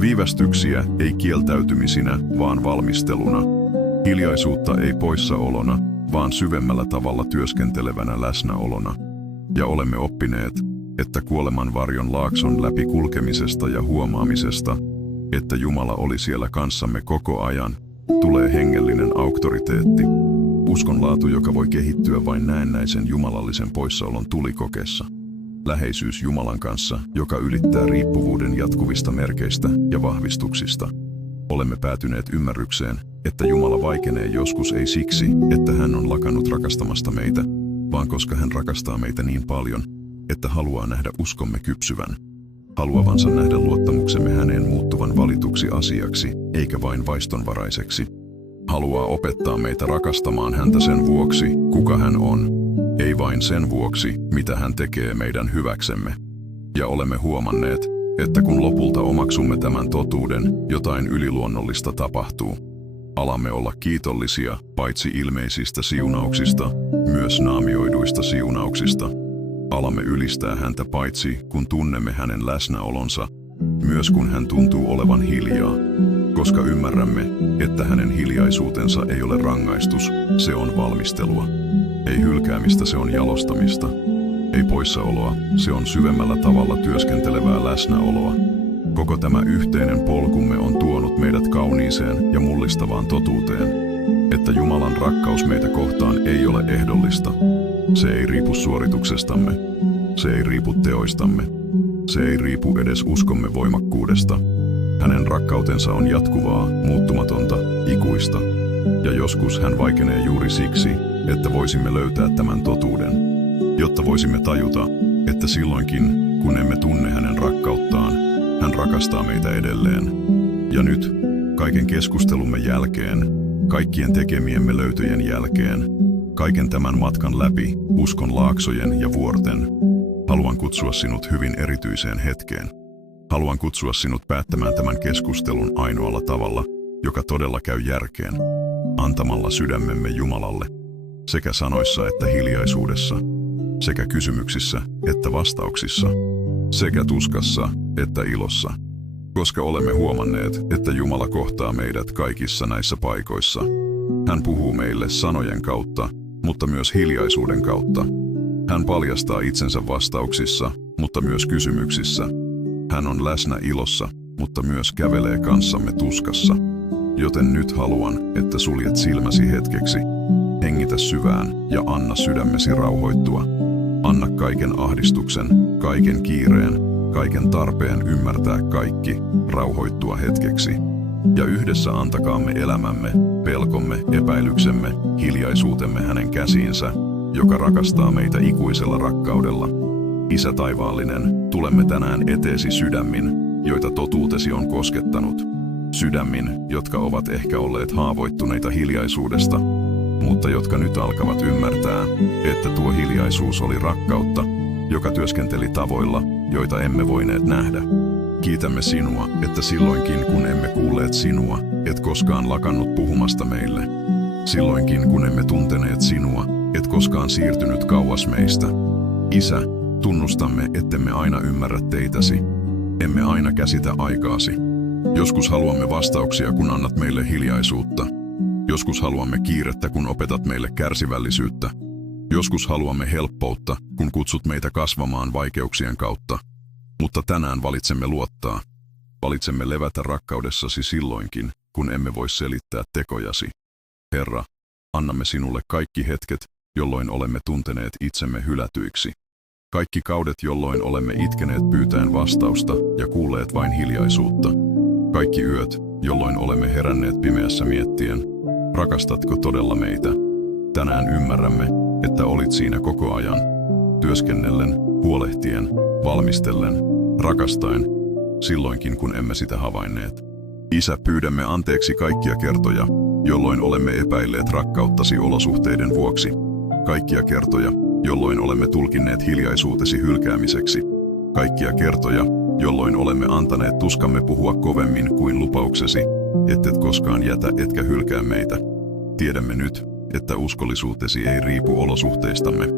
Viivästyksiä ei kieltäytymisinä, vaan valmisteluna. Hiljaisuutta ei poissaolona, vaan syvemmällä tavalla työskentelevänä läsnäolona. Ja olemme oppineet, että kuoleman varjon laakson läpi kulkemisesta ja huomaamisesta, että Jumala oli siellä kanssamme koko ajan, tulee hengellinen auktoriteetti. Uskonlaatu, joka voi kehittyä vain näennäisen jumalallisen poissaolon tulikokeessa. Läheisyys Jumalan kanssa, joka ylittää riippuvuuden jatkuvista merkeistä ja vahvistuksista. Olemme päätyneet ymmärrykseen, että Jumala vaikenee joskus ei siksi, että hän on lakannut rakastamasta meitä, vaan koska hän rakastaa meitä niin paljon, että haluaa nähdä uskomme kypsyvän. Haluavansa nähdä luottamuksemme häneen muuttuvan valituksi asiaksi, eikä vain vaistonvaraiseksi. Haluaa opettaa meitä rakastamaan häntä sen vuoksi, kuka hän on, ei vain sen vuoksi, mitä hän tekee meidän hyväksemme. Ja olemme huomanneet, että kun lopulta omaksumme tämän totuuden, jotain yliluonnollista tapahtuu. Alamme olla kiitollisia paitsi ilmeisistä siunauksista, myös naamioiduista siunauksista. Alamme ylistää häntä paitsi kun tunnemme hänen läsnäolonsa, myös kun hän tuntuu olevan hiljaa, koska ymmärrämme, että hänen hiljaisuutensa ei ole rangaistus, se on valmistelua. Ei hylkäämistä, se on jalostamista. Ei poissaoloa, se on syvemmällä tavalla työskentelevää läsnäoloa. Koko tämä yhteinen polkumme on tuonut meidät kauniiseen ja mullistavaan totuuteen, että Jumalan rakkaus meitä kohtaan ei ole ehdollista. Se ei riipu suorituksestamme, se ei riipu teoistamme, se ei riipu edes uskomme voimakkuudesta. Hänen rakkautensa on jatkuvaa, muuttumatonta, ikuista. Ja joskus hän vaikenee juuri siksi, että voisimme löytää tämän totuuden, jotta voisimme tajuta, että silloinkin, kun emme tunne hänen rakkauttaan, hän rakastaa meitä edelleen. Ja nyt, kaiken keskustelumme jälkeen, kaikkien tekemiemme löytöjen jälkeen, kaiken tämän matkan läpi, uskon laaksojen ja vuorten, haluan kutsua sinut hyvin erityiseen hetkeen. Haluan kutsua sinut päättämään tämän keskustelun ainoalla tavalla, joka todella käy järkeen, antamalla sydämemme Jumalalle, sekä sanoissa että hiljaisuudessa, sekä kysymyksissä että vastauksissa, sekä tuskassa että ilossa. Koska olemme huomanneet, että Jumala kohtaa meidät kaikissa näissä paikoissa. Hän puhuu meille sanojen kautta, mutta myös hiljaisuuden kautta. Hän paljastaa itsensä vastauksissa, mutta myös kysymyksissä. Hän on läsnä ilossa, mutta myös kävelee kanssamme tuskassa. Joten nyt haluan, että suljet silmäsi hetkeksi. Hengitä syvään ja anna sydämesi rauhoittua. Anna kaiken ahdistuksen, kaiken kiireen, kaiken tarpeen ymmärtää kaikki, rauhoittua hetkeksi. Ja yhdessä antakaamme elämämme, pelkomme, epäilyksemme, hiljaisuutemme hänen käsiinsä, joka rakastaa meitä ikuisella rakkaudella. Isä taivaallinen, tulemme tänään eteesi sydämin, joita totuutesi on koskettanut. Sydämin, jotka ovat ehkä olleet haavoittuneita hiljaisuudesta, mutta jotka nyt alkavat ymmärtää, että tuo hiljaisuus oli rakkautta, joka työskenteli tavoilla, joita emme voineet nähdä. Kiitämme sinua, että silloinkin kun emme kuulleet sinua, et koskaan lakannut puhumasta meille. Silloinkin kun emme tunteneet sinua, et koskaan siirtynyt kauas meistä. Isä, tunnustamme, ettemme aina ymmärrä teitäsi. Emme aina käsitä aikaasi. Joskus haluamme vastauksia, kun annat meille hiljaisuutta. Joskus haluamme kiirettä, kun opetat meille kärsivällisyyttä. Joskus haluamme helppoutta, kun kutsut meitä kasvamaan vaikeuksien kautta. Mutta tänään valitsemme luottaa. Valitsemme levätä rakkaudessasi silloinkin, kun emme voi selittää tekojasi. Herra, annamme sinulle kaikki hetket, jolloin olemme tunteneet itsemme hylätyiksi. Kaikki kaudet, jolloin olemme itkeneet pyytäen vastausta ja kuulleet vain hiljaisuutta. Kaikki yöt, jolloin olemme heränneet pimeässä miettien, rakastatko todella meitä? Tänään ymmärrämme, että olit siinä koko ajan, työskennellen, huolehtien, valmistellen, rakastaen, silloinkin kun emme sitä havainneet. Isä, pyydämme anteeksi kaikkia kertoja, jolloin olemme epäilleet rakkauttasi olosuhteiden vuoksi. Kaikkia kertoja, jolloin olemme tulkinneet hiljaisuutesi hylkäämiseksi. Kaikkia kertoja, jolloin olemme antaneet tuskamme puhua kovemmin kuin lupauksesi, ettet koskaan jätä etkä hylkää meitä. Tiedämme nyt, että uskollisuutesi ei riipu olosuhteistamme.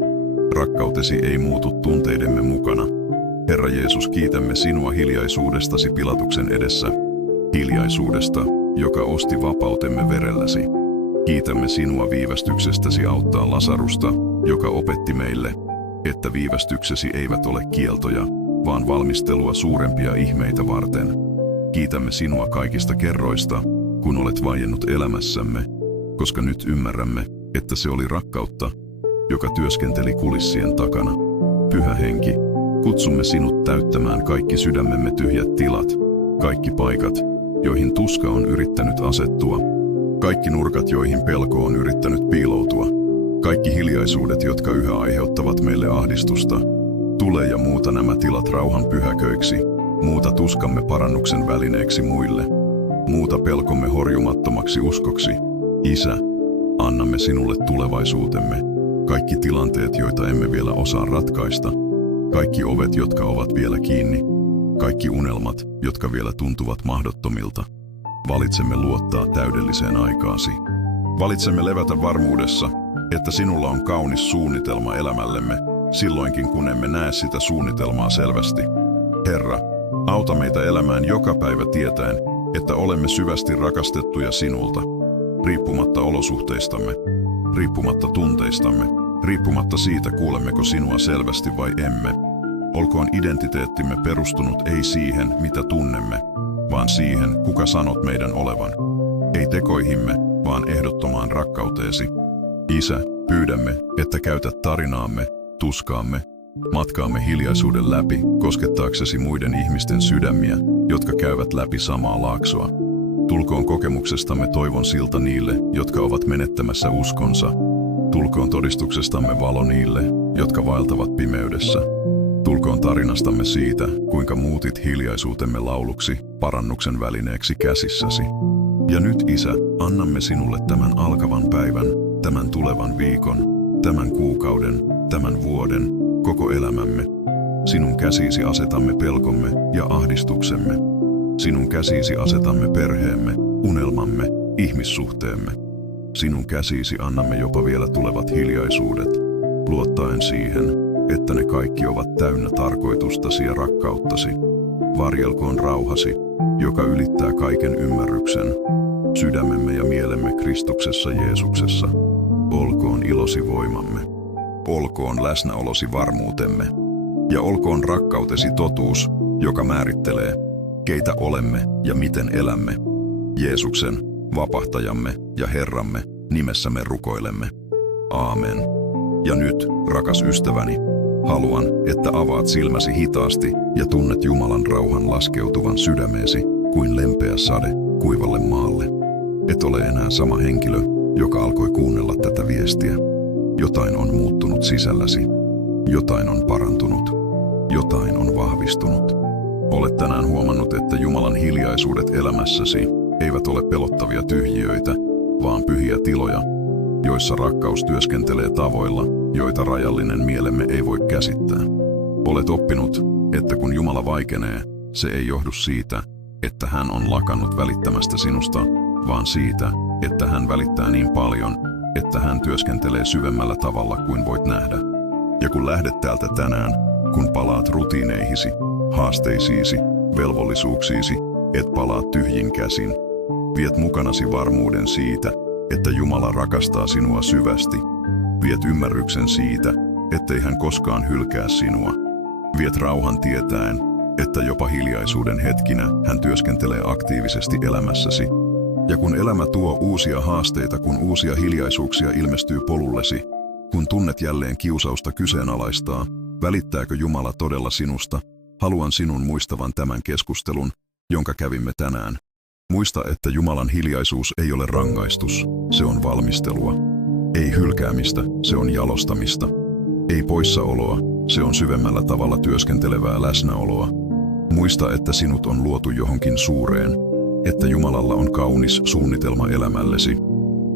Rakkautesi ei muutu tunteidemme mukana. Herra Jeesus, kiitämme sinua hiljaisuudestasi Pilatuksen edessä. Hiljaisuudesta, joka osti vapautemme verelläsi. Kiitämme sinua viivästyksestäsi auttaa Lasarusta, joka opetti meille, että viivästyksesi eivät ole kieltoja, vaan valmistelua suurempia ihmeitä varten. Kiitämme sinua kaikista kerroista, kun olet vaiennut elämässämme, koska nyt ymmärrämme, että se oli rakkautta, joka työskenteli kulissien takana. Pyhä Henki, kutsumme sinut täyttämään kaikki sydämemme tyhjät tilat, kaikki paikat, joihin tuska on yrittänyt asettua, kaikki nurkat, joihin pelko on yrittänyt piiloutua, kaikki hiljaisuudet, jotka yhä aiheuttavat meille ahdistusta. Tule ja muuta nämä tilat rauhan pyhäköiksi, muuta tuskamme parannuksen välineeksi muille, muuta pelkomme horjumattomaksi uskoksi. Isä, annamme sinulle tulevaisuutemme, kaikki tilanteet, joita emme vielä osaa ratkaista, kaikki ovet, jotka ovat vielä kiinni, kaikki unelmat, jotka vielä tuntuvat mahdottomilta. Valitsemme luottaa täydelliseen aikaasi. Valitsemme levätä varmuudessa, että sinulla on kaunis suunnitelma elämällemme, silloinkin kun emme näe sitä suunnitelmaa selvästi. Herra, auta meitä elämään joka päivä tietäen, että olemme syvästi rakastettuja sinulta, riippumatta olosuhteistamme, riippumatta tunteistamme, riippumatta siitä, kuulemmeko sinua selvästi vai emme. Olkoon identiteettimme perustunut ei siihen, mitä tunnemme, vaan siihen, kuka sanot meidän olevan. Ei tekoihimme, vaan ehdottomaan rakkauteesi. Isä, pyydämme, että käytät tarinaamme, tuskaamme, matkaamme hiljaisuuden läpi, koskettaaksesi muiden ihmisten sydämiä, jotka käyvät läpi samaa laaksoa. Tulkoon kokemuksestamme toivon silta niille, jotka ovat menettämässä uskonsa. Tulkoon todistuksestamme valo niille, jotka vaeltavat pimeydessä. Tulkoon tarinastamme siitä, kuinka muutit hiljaisuutemme lauluksi, parannuksen välineeksi käsissäsi. Ja nyt, Isä, annamme sinulle tämän alkavan päivän, tämän tulevan viikon, tämän kuukauden, tämän vuoden, koko elämämme. Sinun käsiisi asetamme pelkomme ja ahdistuksemme. Sinun käsiisi asetamme perheemme, unelmamme, ihmissuhteemme. Sinun käsiisi annamme jopa vielä tulevat hiljaisuudet, luottaen siihen, että ne kaikki ovat täynnä tarkoitustasi ja rakkauttasi. Varjelkoon rauhasi, joka ylittää kaiken ymmärryksen, sydämemme ja mielemme Kristuksessa Jeesuksessa. Olkoon ilosi voimamme, olkoon läsnäolosi varmuutemme, ja olkoon rakkautesi totuus, joka määrittelee, keitä olemme ja miten elämme. Jeesuksen, vapahtajamme ja Herramme, nimessämme rukoilemme. Aamen. Ja nyt, rakas ystäväni, haluan, että avaat silmäsi hitaasti ja tunnet Jumalan rauhan laskeutuvan sydämeesi kuin lempeä sade kuivalle maalle. Et ole enää sama henkilö, joka alkoi kuunnella tätä viestiä. jotain on muuttunut sisälläsi. Jotain on parantunut. Jotain on vahvistunut. Olet tänään huomannut, että Jumalan hiljaisuudet elämässäsi eivät ole pelottavia tyhjiöitä, vaan pyhiä tiloja, joissa rakkaus työskentelee tavoilla, joita rajallinen mielemme ei voi käsittää. Olet oppinut, että kun Jumala vaikenee, se ei johdu siitä, että hän on lakannut välittämästä sinusta, vaan siitä, että hän välittää niin paljon, että hän työskentelee syvemmällä tavalla kuin voit nähdä. Ja kun lähdet täältä tänään, kun palaat rutiineihisi, haasteisiisi, velvollisuuksiisi, et palaa tyhjin käsin. Viet mukanasi varmuuden siitä, että Jumala rakastaa sinua syvästi. Viet ymmärryksen siitä, ettei hän koskaan hylkää sinua. Viet rauhan tietäen, että jopa hiljaisuuden hetkinä hän työskentelee aktiivisesti elämässäsi. Ja kun elämä tuo uusia haasteita, kun uusia hiljaisuuksia ilmestyy polullesi, kun tunnet jälleen kiusausta kyseenalaistaa, välittääkö Jumala todella sinusta? Haluan sinun muistavan tämän keskustelun, jonka kävimme tänään. Muista, että Jumalan hiljaisuus ei ole rangaistus, se on valmistelua. Ei hylkäämistä, se on jalostamista. Ei poissaoloa, se on syvemmällä tavalla työskentelevää läsnäoloa. Muista, että sinut on luotu johonkin suureen, että Jumalalla on kaunis suunnitelma elämällesi,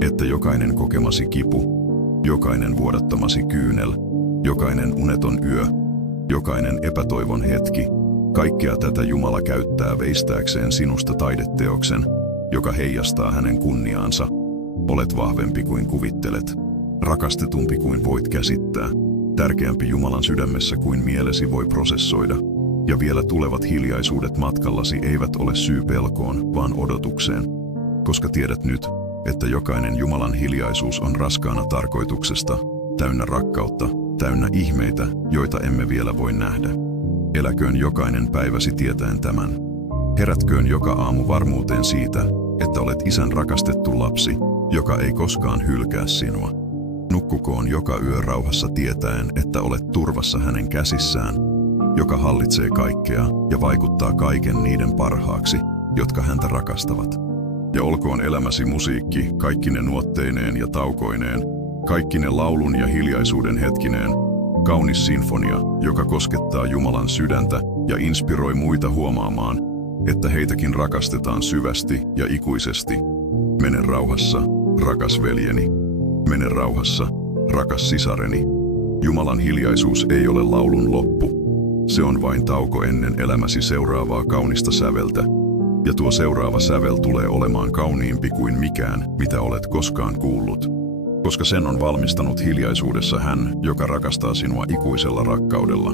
että jokainen kokemasi kipu, jokainen vuodattamasi kyynel, jokainen uneton yö, jokainen epätoivon hetki, kaikkea tätä Jumala käyttää veistääkseen sinusta taideteoksen, joka heijastaa hänen kunniaansa. Olet vahvempi kuin kuvittelet, rakastetumpi kuin voit käsittää, tärkeämpi Jumalan sydämessä kuin mielesi voi prosessoida. Ja vielä tulevat hiljaisuudet matkallasi eivät ole syy pelkoon, vaan odotukseen. Koska tiedät nyt, että jokainen Jumalan hiljaisuus on raskaana tarkoituksesta, täynnä rakkautta, täynnä ihmeitä, joita emme vielä voi nähdä. Eläköön jokainen päiväsi tietäen tämän. Herätköön joka aamu varmuuteen siitä, että olet Isän rakastettu lapsi, joka ei koskaan hylkää sinua. Nukkukoon joka yö rauhassa tietäen, että olet turvassa hänen käsissään, joka hallitsee kaikkea ja vaikuttaa kaiken niiden parhaaksi, jotka häntä rakastavat. Ja olkoon elämäsi musiikki, kaikkine nuotteineen ja taukoineen, kaikkine laulun ja hiljaisuuden hetkineen, kaunis sinfonia, joka koskettaa Jumalan sydäntä ja inspiroi muita huomaamaan, että heitäkin rakastetaan syvästi ja ikuisesti. Mene rauhassa, rakas veljeni. Mene rauhassa, rakas sisareni. Jumalan hiljaisuus ei ole laulun loppu. Se on vain tauko ennen elämäsi seuraavaa kaunista säveltä. Ja tuo seuraava sävel tulee olemaan kauniimpi kuin mikään, mitä olet koskaan kuullut. Koska sen on valmistanut hiljaisuudessa hän, joka rakastaa sinua ikuisella rakkaudella.